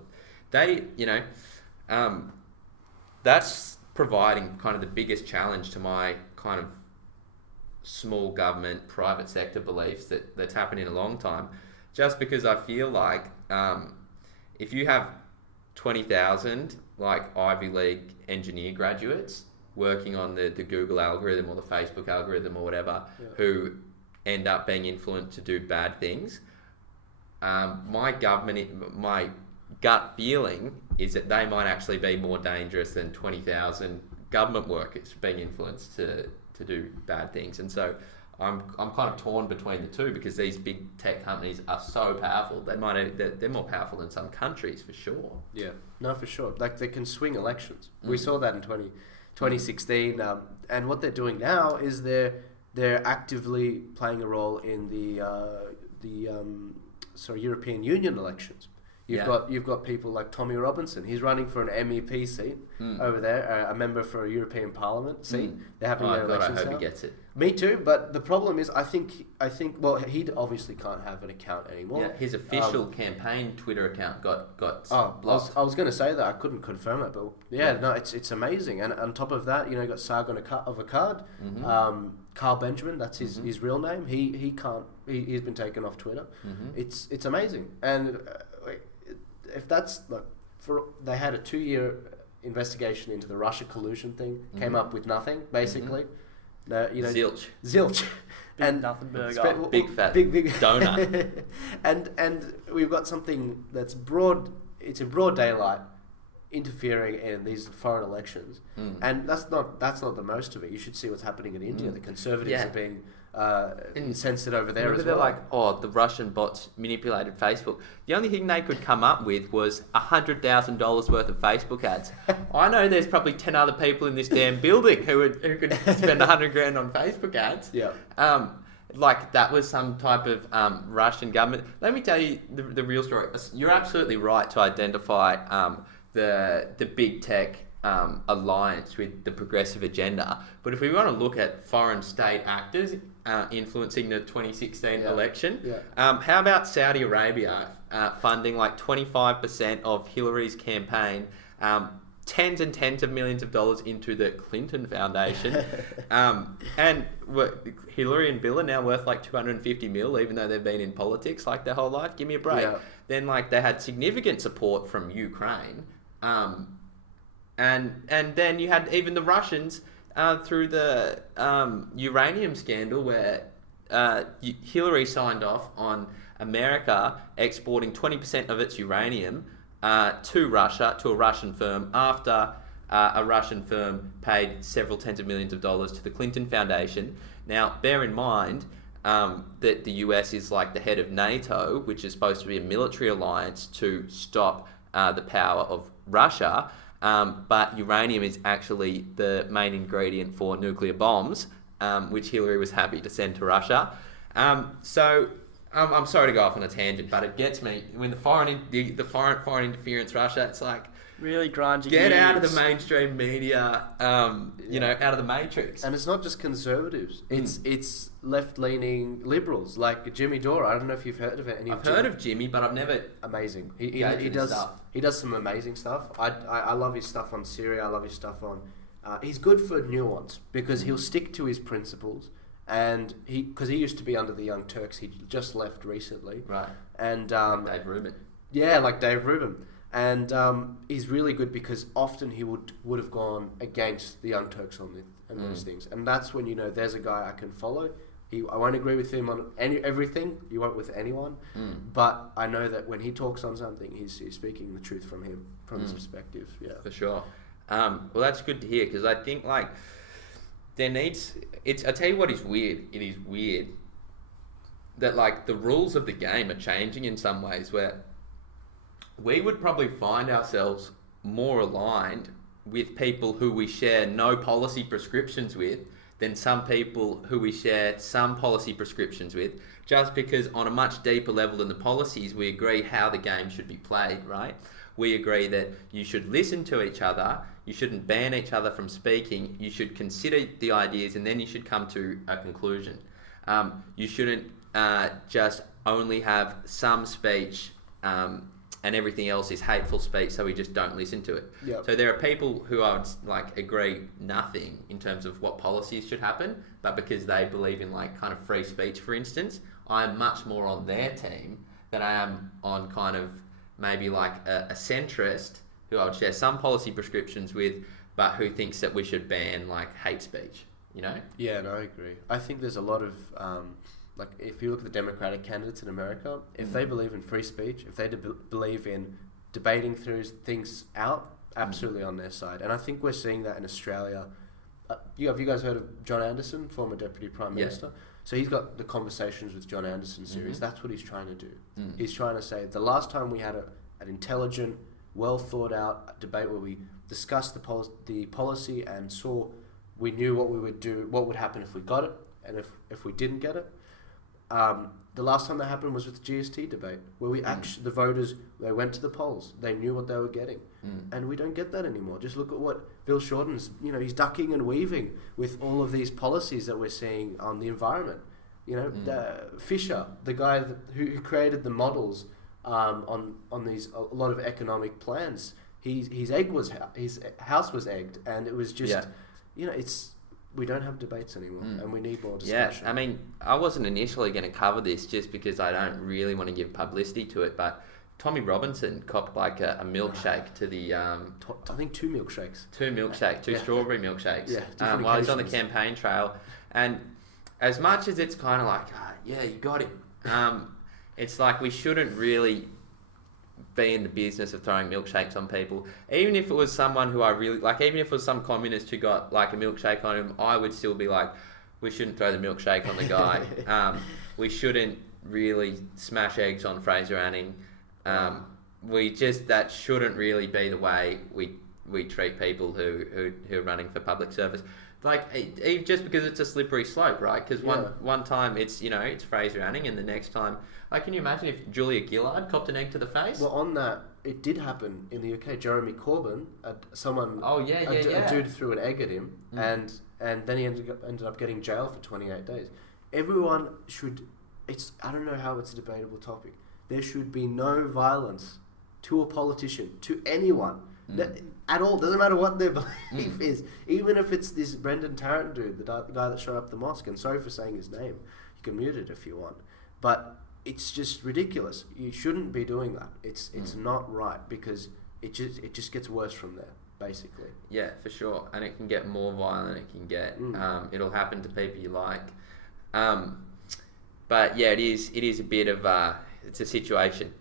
that's providing kind of the biggest challenge to my kind of small government, private sector beliefs that's happened in a long time. Just because I feel like if you have 20,000 like Ivy League engineer graduates working on the Google algorithm or the Facebook algorithm or whatever, who end up being influenced to do bad things, my gut feeling is that they might actually be more dangerous than 20,000 government workers being influenced to do bad things. And so I'm kind of torn between the two, because these big tech companies are so powerful. They're more powerful than some countries for sure. Yeah, no, for sure. Like, they can swing elections. We saw that in 2016. And what they're doing now is they're actively playing a role in the European Union elections. You've got people like Tommy Robinson. He's running for an MEP seat over there, a member for a European Parliament seat. They're having their elections. I hope now. he gets it. Me too, but the problem is, I think, well, he obviously can't have an account anymore. Yeah, his official campaign Twitter account got blocked. I was going to say that. I couldn't confirm it, but no, it's amazing. And on top of that, you got Sargon of Akkad, Carl Benjamin. That's his real name. He's been taken off Twitter. It's amazing. And if that's they had a 2-year investigation into the Russia collusion thing, came up with nothing basically. Zilch. And nothing burger. Big fat big donut. and we've got something that's broad. It's in broad daylight, interfering in these foreign elections, and that's not the most of it. You should see what's happening in India. The Conservatives are being censored over there as well. They're like, the Russian bots manipulated Facebook. The only thing they could come up with was $100,000 worth of Facebook ads. I know there's probably 10 other people in this damn building who could spend $100,000 on Facebook ads. Yeah. Like that was some type of Russian government. Let me tell you the real story. You're absolutely right to identify the big tech alliance with the progressive agenda. But if we want to look at foreign state actors influencing the 2016 election, how about Saudi Arabia funding like 25% of Hillary's campaign, tens and tens of millions of dollars into the Clinton Foundation, and Hillary and Bill are now worth like 250 mil, even though they've been in politics like their whole life. Give me a break. Yeah. Then like they had significant support from Ukraine. And then you had even the Russians through the uranium scandal, where Hillary signed off on America exporting 20% of its uranium to Russia, to a Russian firm, after a Russian firm paid several tens of millions of dollars to the Clinton Foundation. Now, bear in mind that the US is like the head of NATO, which is supposed to be a military alliance to stop the power of Russia. But uranium is actually the main ingredient for nuclear bombs, which Hillary was happy to send to Russia. So I'm sorry to go off on a tangent, but it gets me when the foreign interference Russia. It's like, really grungy. Get out of the mainstream media, out of the matrix. And it's not just conservatives. It's left-leaning liberals like Jimmy Dore. I don't know if you've heard of it. I've heard of Jimmy, but I've never. Amazing. He does some amazing stuff. I love his stuff on Syria. I love his stuff on. He's good for nuance because he'll stick to his principles. And because he used to be under the Young Turks, he just left recently. Right. And Dave Rubin. Yeah, like Dave Rubin. And he's really good because often he would have gone against the Young Turks on these things. And that's when there's a guy I can follow. I won't agree with him on everything. You won't with anyone. But I know that when he talks on something, he's speaking the truth from his perspective. Yeah, for sure. Well, that's good to hear because I think like there needs. I tell you what is weird. It is weird that like the rules of the game are changing in some ways where we would probably find ourselves more aligned with people who we share no policy prescriptions with than some people who we share some policy prescriptions with, just because on a much deeper level than the policies, we agree how the game should be played, right? We agree that you should listen to each other, you shouldn't ban each other from speaking, you should consider the ideas and then you should come to a conclusion. You shouldn't just only have some speech and everything else is hateful speech, so we just don't listen to it. Yep. So there are people who I would like agree nothing in terms of what policies should happen, but because they believe in like kind of free speech, for instance, I'm much more on their team than I am on kind of maybe like a centrist who I would share some policy prescriptions with, but who thinks that we should ban like hate speech, Yeah, no, I agree. I think there's a lot of like if you look at the Democratic candidates in America, if they believe in free speech, if they believe in debating through things out, absolutely on their side. And I think we're seeing that in Australia. Have you guys heard of John Anderson, former Deputy Prime Minister? So he's got the Conversations with John Anderson series. That's what he's trying to do. He's trying to say the last time we had an intelligent, well thought out debate where we discussed the policy and we knew what we would do, what would happen if we got it, and if we didn't get it. The last time that happened was with the GST debate, where the voters, they went to the polls, they knew what they were getting, and we don't get that anymore. Just look at what Bill Shorten's, he's ducking and weaving with all of these policies that we're seeing on the environment. Fisher, the guy who created the models on these a lot of economic plans, his house was egged, and it was just, we don't have debates anymore, and we need more discussion. Yeah, I mean, I wasn't initially going to cover this just because I don't really want to give publicity to it, but Tommy Robinson copped like a milkshake to the... I think 2 milkshakes. 2 strawberry milkshakes. Yeah, while he's on the campaign trail. And as much as it's kind of like, yeah, you got it, it's like we shouldn't really be in the business of throwing milkshakes on people. Even if it was someone who I really like, even if it was some communist who got like a milkshake on him, I would still be like, we shouldn't throw the milkshake on the guy. We shouldn't really smash eggs on Fraser Anning. That shouldn't really be the way we treat people who are running for public service. Like, just because it's a slippery slope, right? Because one time it's Fraser Anning, and the next time, like, can you imagine if Julia Gillard copped an egg to the face? Well, on that, it did happen in the UK. Jeremy Corbyn, a dude threw an egg at him, and then he ended up getting jailed for 28 days. Everyone should. I don't know how it's a debatable topic. There should be no violence to a politician, to anyone. At all. Doesn't matter what their belief is. Even if it's this Brendan Tarrant dude, the guy that shot up the mosque, and sorry for saying his name, you can mute it if you want. But it's just ridiculous. You shouldn't be doing that. It's not right, because it just gets worse from there, basically. Yeah, for sure. And it can get more violent. It can get it'll happen to people you like. But yeah, it is a bit of it's a situation.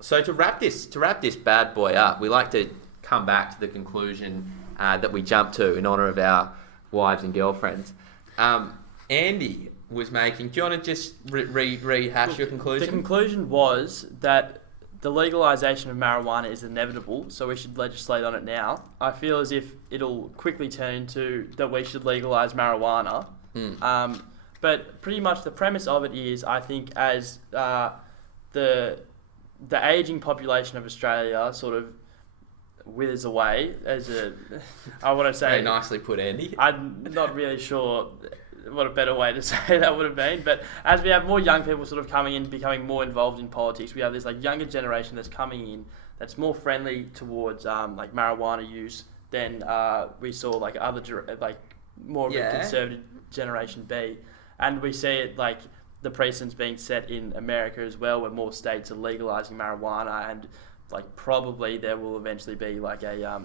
So to wrap this bad boy up, we like to come back to the conclusion that we jumped to in honour of our wives and girlfriends. Andy was making... Do you want to just rehash your conclusion? The conclusion was that the legalisation of marijuana is inevitable, so we should legislate on it now. I feel as if it'll quickly turn into that we should legalise marijuana. But pretty much the premise of it is, I think, as the ageing population of Australia sort of withers away, I want to say... Very nicely put, Andy. I'm not really sure what a better way to say that would have been, but as we have more young people sort of coming in, becoming more involved in politics, we have this like younger generation that's coming in that's more friendly towards like marijuana use than we saw like more of a conservative generation be. And we see it like the precedents being set in America as well, where more states are legalizing marijuana, and like probably there will eventually be like a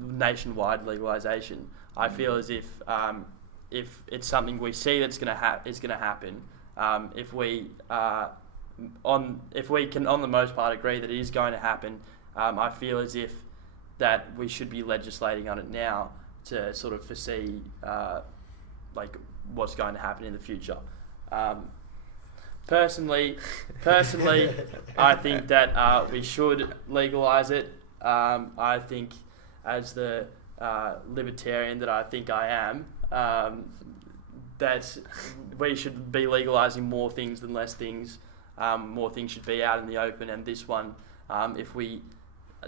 nationwide legalization. I feel as if it's something we see that's going to happen, if we can on the most part agree that it is going to happen, I feel as if that we should be legislating on it now to sort of foresee like what's going to happen in the future. Personally, I think that we should legalise it. I think, as the libertarian that I think I am, that we should be legalising more things than less things. More things should be out in the open, and this one, if we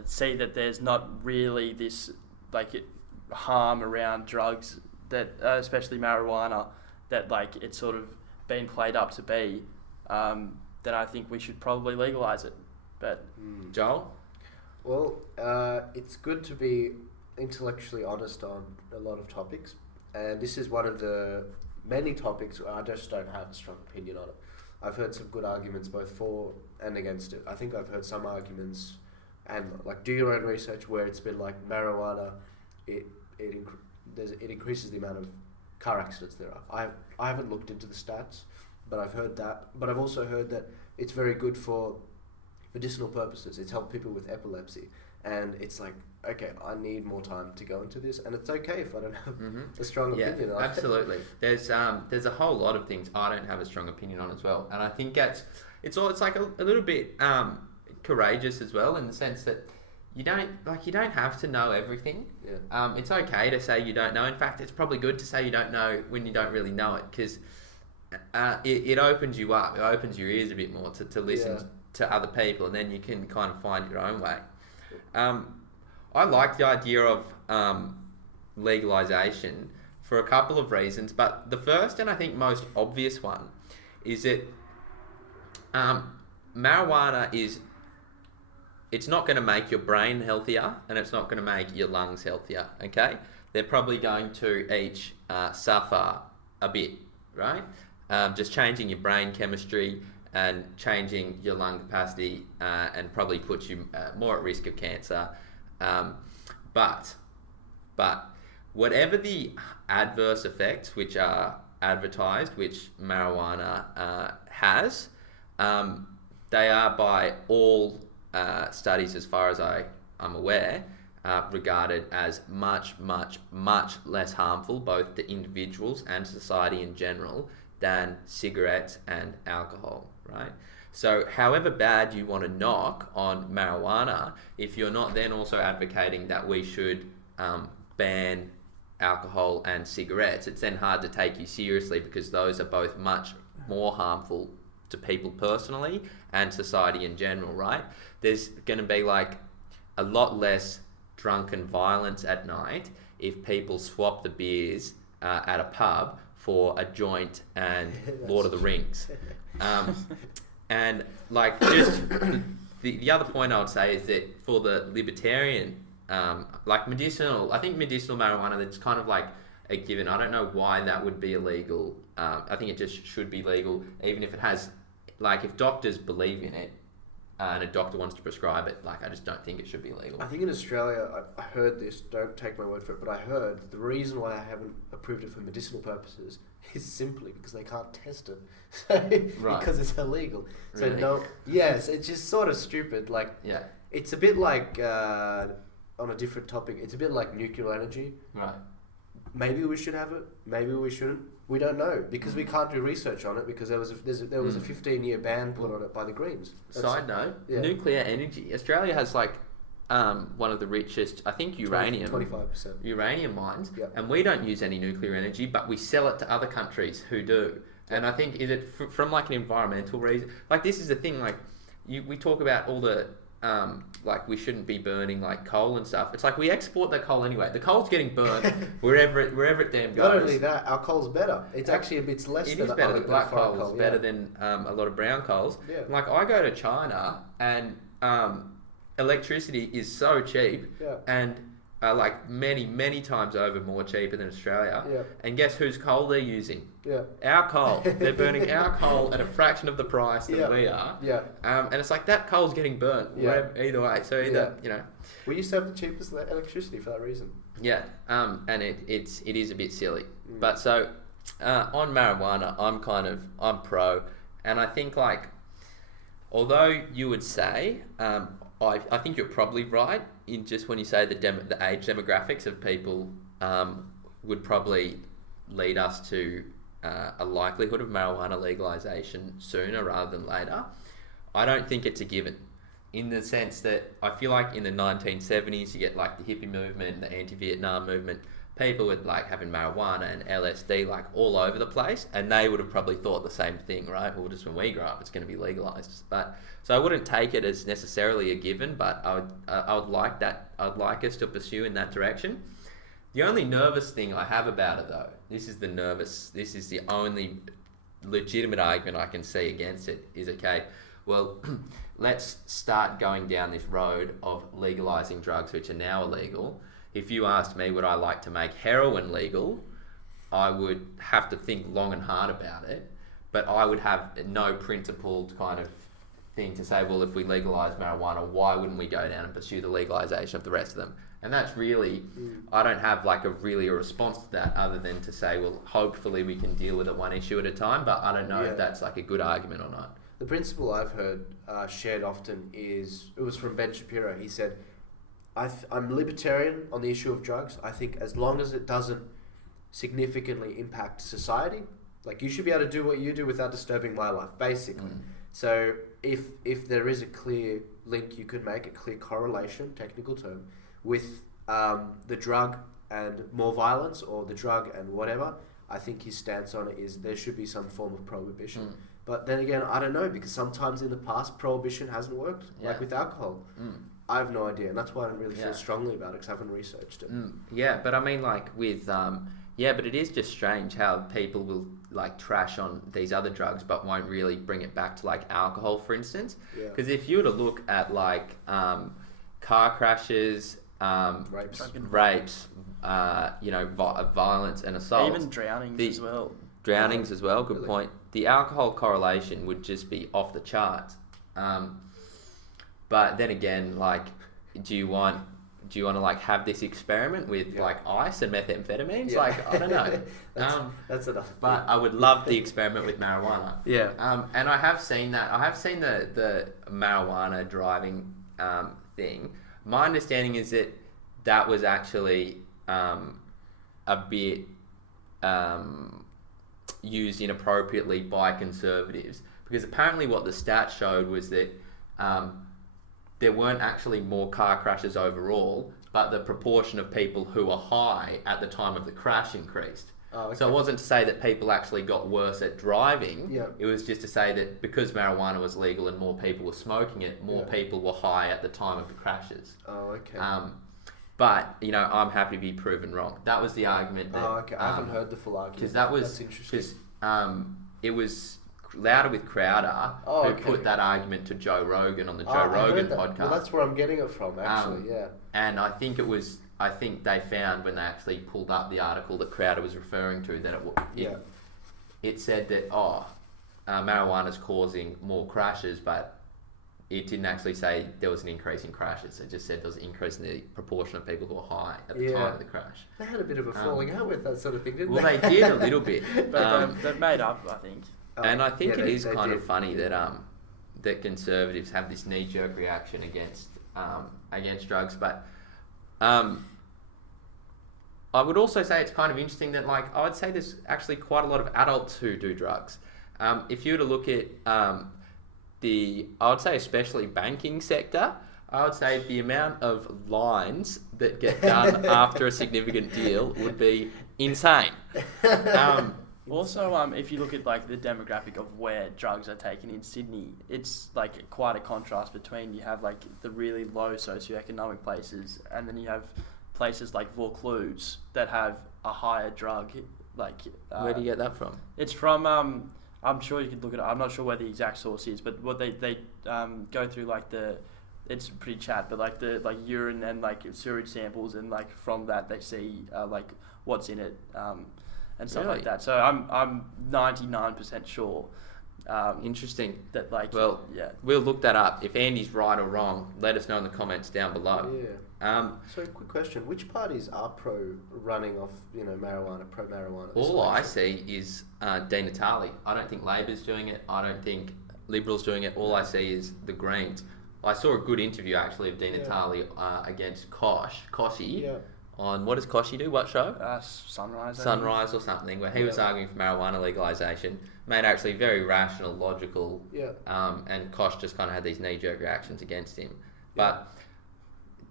see that there's not really this like harm around drugs, that especially marijuana, that like it's sort of been played up to be, then I think we should probably legalise it. But Joel? Well, it's good to be intellectually honest on a lot of topics, and this is one of the many topics where I just don't have a strong opinion on it. I've heard some good arguments both for and against it. I think I've heard some arguments, and like do your own research, where it's been like marijuana, it increases the amount of car accidents there are. I haven't looked into the stats, but I've heard that. But I've also heard that it's very good for medicinal purposes. It's helped people with epilepsy, and it's like, okay, I need more time to go into this, and it's okay if I don't have a strong opinion on it. Absolutely. There's a whole lot of things I don't have a strong opinion on as well, and I think it's like a little bit courageous as well, in the sense that you don't have to know everything. Yeah. It's okay to say you don't know. In fact, it's probably good to say you don't know when you don't really know it, because it opens you up. It opens your ears a bit more to listen to other people, and then you can kind of find your own way. I like the idea of legalization for a couple of reasons, but the first and I think most obvious one is that marijuana it's not going to make your brain healthier, and it's not going to make your lungs healthier, okay? They're probably going to each suffer a bit, right? Just changing your brain chemistry and changing your lung capacity and probably puts you more at risk of cancer. But whatever the adverse effects which are advertised, which marijuana has, they are by all studies, as far as I'm aware, regarded as much less harmful both to individuals and society in general than cigarettes and alcohol, right? So however bad you want to knock on marijuana, if you're not then also advocating that we should ban alcohol and cigarettes, it's then hard to take you seriously, because those are both much more harmful to people personally and society in general, right? There's going to be like a lot less drunken violence at night if people swap the beers at a pub for a joint and Lord of the Rings. And like, just the other point I would say is that for the libertarian, like I think medicinal marijuana, that's kind of like a given. I don't know why that would be illegal. I think it just should be legal, even if it has, like, if doctors believe in it and a doctor wants to prescribe it, like, I just don't think it should be legal. I think in Australia, I heard this, don't take my word for it, but I heard that the reason why I haven't approved it for medicinal purposes is simply because they can't test it. Right. Because it's illegal. Really? So no, yes, it's just sort of stupid. Like, Yeah. it's a bit like, on a different topic, it's a bit like nuclear energy. Right. Maybe we should have it, maybe we shouldn't. We don't know, because we can't do research on it, because there was a 15-year ban put on it by the Greens. Side note, yeah. Nuclear energy. Australia has like one of the richest, I think, uranium 25%. uranium mines, Yep. and we don't use any nuclear energy, but we sell it to other countries who do. And I think, is it from like an environmental reason? Like, this is the thing, like, we talk about all the like, we shouldn't be burning like coal and stuff. It's like we export that coal anyway. The coal's getting burnt wherever it damn goes. Not only that, our coal's better. It's actually a bit less. It than is better. other The black foreign coal is better than a lot of brown coals. Yeah. Like, I go to China and electricity is so cheap, Yeah. and like many times over more cheaper than Australia. Yeah. And guess whose coal they're using? Yeah. Our coal. They're burning our coal at a fraction of the price that we are. Yeah. And it's like that coal's getting burnt either way. So either, you know. We used to have the cheapest electricity for that reason. Yeah. And it is a bit silly. But so on marijuana, I'm pro, and I think, like, although you would say, I think you're probably right in just when you say the age demographics of people would probably lead us to a likelihood of marijuana legalization sooner rather than later. I don't think it's a given, in the sense that I feel like in the 1970s you get like the hippie movement, the anti-Vietnam movement, people with like having marijuana and LSD like all over the place, and they would have probably thought the same thing, right? Well, just when we grow up, it's going to be legalized. But so I wouldn't take it as necessarily a given, but I would like us to pursue in that direction. The only nervous thing I have about it, though, this is the only legitimate argument I can see against it, is, okay, well, let's start going down this road of legalizing drugs which are now illegal. If you asked me, would I like to make heroin legal, I would have to think long and hard about it, but I would have no principled kind of thing to say, well, if we legalise marijuana, why wouldn't we go down and pursue the legalisation of the rest of them? And that's really, I don't have like a response to that other than to say, well, hopefully we can deal with it one issue at a time, but I don't know if that's like a good argument or not. The principle I've heard shared often it was from Ben Shapiro. He said, I'm libertarian on the issue of drugs. I think as long as it doesn't significantly impact society, like you should be able to do what you do without disturbing my life, basically. So if there is a clear link you could make, a clear correlation, technical term, with the drug and more violence or the drug and whatever, I think his stance on it is there should be some form of prohibition. But then again, I don't know, because sometimes in the past prohibition hasn't worked, like with alcohol. I have no idea, and that's why I don't really feel strongly about it, because I haven't researched it. Yeah, but I mean, like with but it is just strange how people will like trash on these other drugs but won't really bring it back to like alcohol, for instance. Because if you were to look at like car crashes, rapes, violence and assault, even drownings as well. Drownings as well. Good point. The alcohol correlation would just be off the charts. But then again, like, do you want to like have this experiment with like ice and methamphetamines? Like, I don't know. That's enough. But I would love the experiment with marijuana. And I have seen that. I have seen the marijuana driving thing. My understanding is that was actually a bit used inappropriately by conservatives, because apparently what the stats showed was that there weren't actually more car crashes overall, but the proportion of people who were high at the time of the crash increased. So it wasn't to say that people actually got worse at driving. It was just to say that because marijuana was legal and more people were smoking it, more people were high at the time of the crashes. But, I'm happy to be proven wrong. That was the argument. That, I haven't heard the full argument. Because that's interesting. Because it was Louder with Crowder who put that argument to Joe Rogan on the Joe Rogan podcast. Well, that's where I'm getting it from, actually, And I think they found when they actually pulled up the article that Crowder was referring to that it said that, marijuana's causing more crashes, but it didn't actually say there was an increase in crashes. It just said there was an increase in the proportion of people who were high at the time of the crash. They had a bit of a falling out with that sort of thing, didn't they? Well, they did a little bit. But they've made up, I think. And I think it is kind of funny that conservatives have this knee-jerk reaction against drugs. But I would also say it's kind of interesting that, like, I would say there's actually quite a lot of adults who do drugs. If you were to look at I would say especially banking sector, I would say the amount of lines that get done after a significant deal would be insane. Also, if you look at like the demographic of where drugs are taken in Sydney, it's like quite a contrast between you have like the really low socioeconomic places, and then you have places like Vaucluse that have a higher drug. Like, where do you get that from? It's from I'm sure you could look at it. I'm not sure where the exact source is, but what they go through like it's pretty chat, but like the urine and like sewage samples, and like from that they see like what's in it. And stuff like that. So I'm 99% sure. Interesting. That like we'll look that up. If Andy's right or wrong, let us know in the comments down below. So quick question: which parties are pro running off marijuana, pro marijuana? All I see is Di Natale. I don't think Labor's doing it. I don't think Liberals doing it. All I see is the Greens. I saw a good interview actually of Di Natale against Koshy. On what does Koshy do? What show? Sunrise or something, where he was arguing for marijuana legalization. Made actually very rational, logical. And Kosh just kind of had these knee-jerk reactions against him. But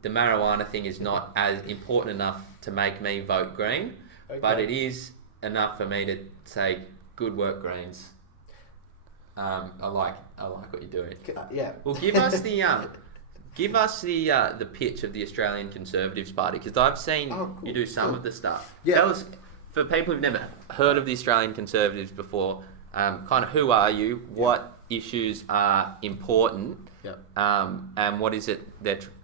the marijuana thing is not as important enough to make me vote Green, but it is enough for me to say, good work, Greens. I like what you're doing. Well, give us the the pitch of the Australian Conservatives Party, because I've seen you do some of the stuff. Tell us, for people who've never heard of the Australian Conservatives before, kind of who are you, what issues are important, and what is it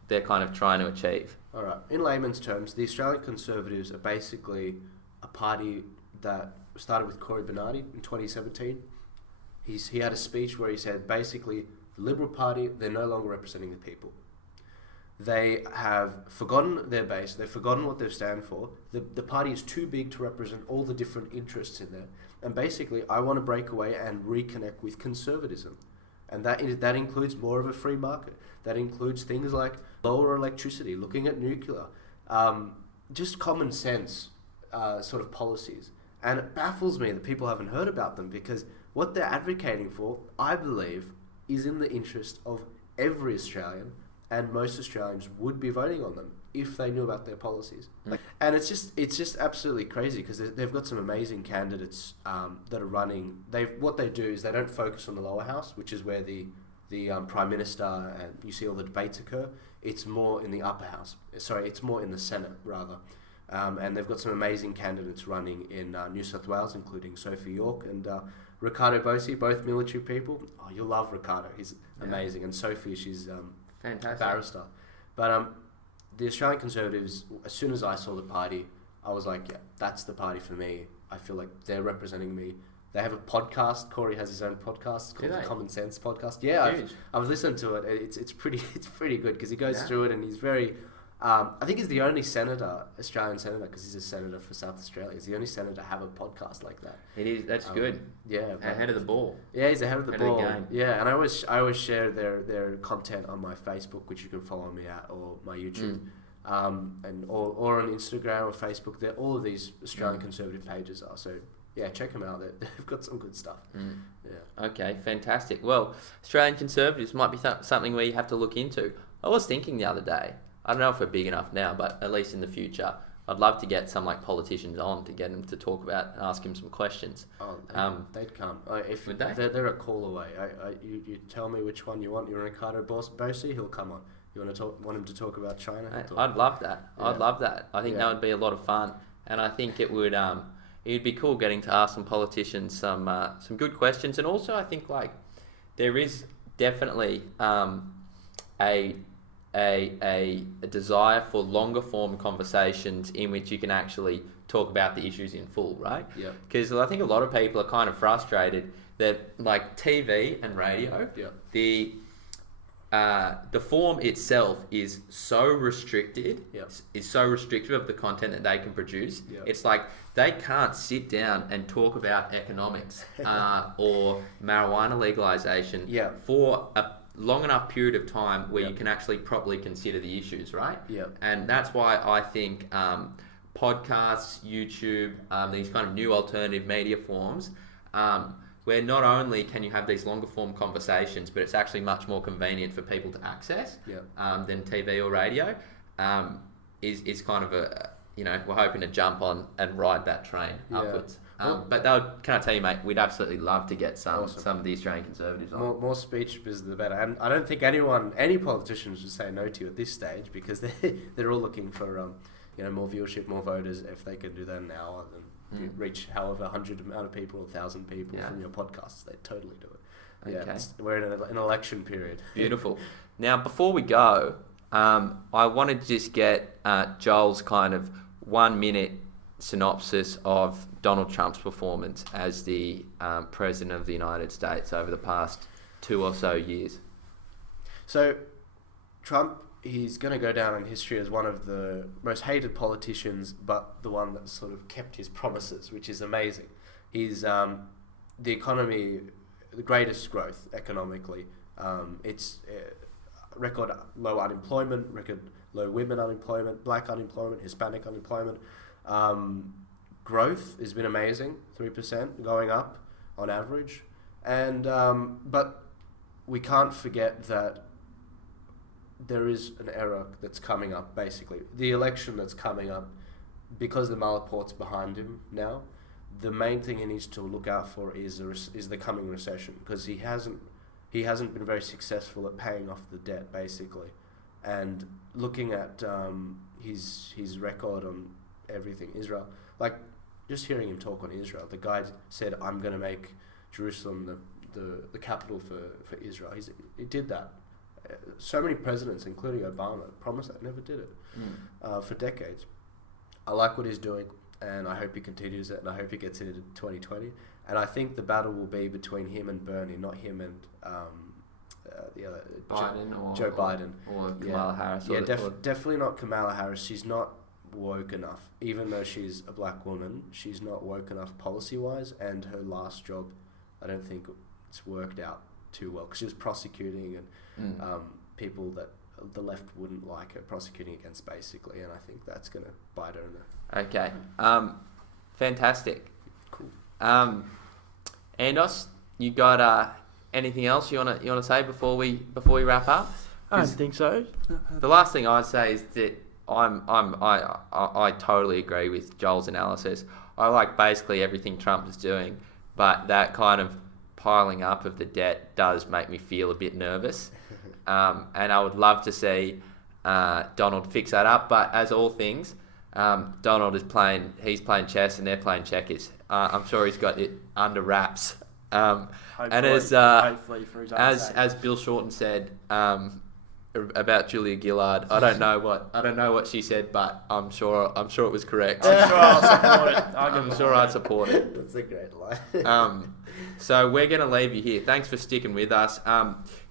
they're kind of trying to achieve? All right. In layman's terms, the Australian Conservatives are basically a party that started with Cory Bernardi in 2017. He had a speech where he said basically the Liberal Party, they're no longer representing the people. They have forgotten their base. They've forgotten what they stand for. The party is too big to represent all the different interests in there. And basically, I want to break away and reconnect with conservatism. And that includes more of a free market. That includes things like lower electricity, looking at nuclear, just common sense sort of policies. And it baffles me that people haven't heard about them, because what they're advocating for, I believe, is in the interest of every Australian, and most Australians would be voting on them if they knew about their policies. And it's just absolutely crazy, because they've got some amazing candidates that are running. What they do is they don't focus on the lower house, which is where the Prime Minister and you see all the debates occur. It's more in the upper house. Sorry, it's more in the Senate rather. And they've got some amazing candidates running in New South Wales, including Sophie York and Ricardo Bossi, both military people. Oh, you'll love Ricardo. He's amazing. And Sophie, she's Fantastic. barrister. But the Australian Conservatives, as soon as I saw the party, I was like, yeah, that's the party for me. I feel like they're representing me. They have a podcast. Corey has his own podcast called the Common Sense Podcast. Yeah, I've listened to it. It's pretty good, because he goes through it, and he's very. I think he's the only Australian senator, because he's a senator for South Australia. He's the only senator to have a podcast like that. It is. That's good. Yeah, ahead of the ball. Yeah, he's ahead of the ball. Of the game. Yeah, and I always share their content on my Facebook, which you can follow me at, or my YouTube, or on Instagram or Facebook. All of these Australian Conservative pages are. So yeah, check them out. They've got some good stuff. Yeah. Okay, fantastic. Well, Australian Conservatives might be something we have to look into. I was thinking the other day, I don't know if we're big enough now, but at least in the future, I'd love to get some like politicians on to get them to talk about and ask him some questions. Oh, they'd come. Would they? They're a call away. You tell me which one you want. You want Ricardo Bossi? He'll come on. You want him to talk about China? I'd love that. Yeah. I'd love that. I think that would be a lot of fun, and I think it'd be cool getting to ask some politicians some good questions, and also I think like there is definitely a desire for longer form conversations in which you can actually talk about the issues in full, right? Yeah. Because I think a lot of people are kind of frustrated that like TV and radio, the form itself is so restricted, is so restrictive of the content that they can produce. Yeah. It's like they can't sit down and talk about economics or marijuana legalization for a long enough period of time where you can actually properly consider the issues, right? Yeah. And that's why I think podcasts, YouTube, these kind of new alternative media forms, where not only can you have these longer form conversations, but it's actually much more convenient for people to access than TV or radio, is kind of we're hoping to jump on and ride that train upwards. But can I tell you, mate, we'd absolutely love to get some of the Australian Conservatives on. More speech is the better. And I don't think any politicians would say no to you at this stage, because they're all looking for more viewership, more voters. If they can do that in an hour, then you reach however 100 amount of people, 1,000 people from your podcasts, they totally do it. Okay. We're in an election period. Beautiful. Now, before we go, I wanted to just get Joel's kind of 1 minute synopsis of Donald Trump's performance as the President of the United States over the past 2 or so years. So, Trump, he's going to go down in history as one of the most hated politicians, but the one that sort of kept his promises, which is amazing. He's the economy, the greatest growth economically. It's record low unemployment, record low women unemployment, black unemployment, Hispanic unemployment. Growth has been amazing, 3% going up on average. And but we can't forget that there is an era that's coming up, basically. The election that's coming up, because the Malaport's behind him now, the main thing he needs to look out for is the coming recession, because he hasn't been very successful at paying off the debt, basically. And looking at his record on everything, Israel, like just hearing him talk on Israel, the guy said, "I'm going to make Jerusalem the capital for Israel." He did that. So many presidents, including Obama, promised that, never did it for decades. I like what he's doing, and I hope he continues it, and I hope he gets into 2020. And I think the battle will be between him and Bernie, not him and the other Biden or Joe Biden or Kamala Harris. Yeah, definitely not Kamala Harris. She's not woke enough. Even though she's a black woman, she's not woke enough policy-wise, and her last job, I don't think it's worked out too well, because she was prosecuting and people that the left wouldn't like her prosecuting against, basically, and I think that's going to bite her in the... Okay. Fantastic. Cool. Andos, you got anything else you wanna say before we wrap up? I don't think so. The last thing I'd say is that I totally agree with Joel's analysis. I like basically everything Trump is doing, but that kind of piling up of the debt does make me feel a bit nervous. And I would love to see Donald fix that up. But as all things, Donald he's playing chess and they're playing checkers. I'm sure he's got it under wraps. And Hopefully for his own sake. as Bill Shorten said about Julia Gillard, I don't know what she said, but I'm sure it was correct. I'm sure I'll support it. I'm sure I'd support it. That's a great line. So we're going to leave you here. Thanks for sticking with us.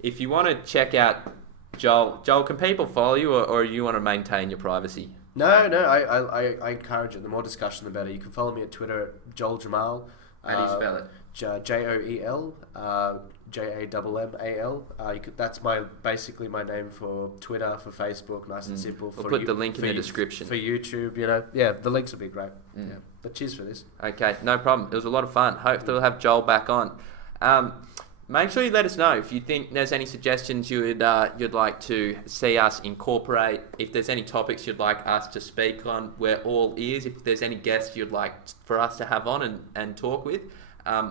If you want to check out Joel, can people follow you, or you want to maintain your privacy? No, I encourage it. The more discussion, the better. You can follow me at Twitter at Joel Jammal. How do you spell it? Joel, Jammal. That's basically my name for Twitter, for Facebook, nice and simple. We'll put the link in the description. For YouTube, the links will be great. Yeah. But cheers for this. Okay, no problem. It was a lot of fun. Hopefully we'll have Joel back on. Make sure you let us know if you think there's any suggestions you'd like to see us incorporate. If there's any topics you'd like us to speak on, we're all ears. If there's any guests you'd like for us to have on and talk with,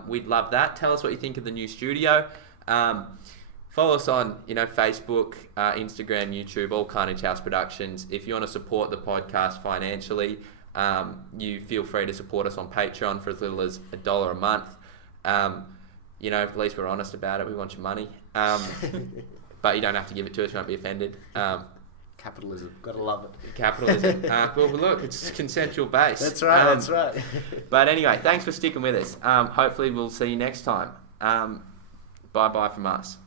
we'd love that. Tell us what you think of the new studio. Follow us on Facebook, Instagram, YouTube, all Carnage House Productions. If you want to support the podcast financially, you feel free to support us on Patreon for as little as $1 a month. At least we're honest about it. We want your money. But you don't have to give it to us. You won't be offended. Capitalism. Gotta love it. Capitalism. Well, look, it's consensual based. That's right. That's right. But anyway, thanks for sticking with us. Hopefully we'll see you next time. Bye-bye from us.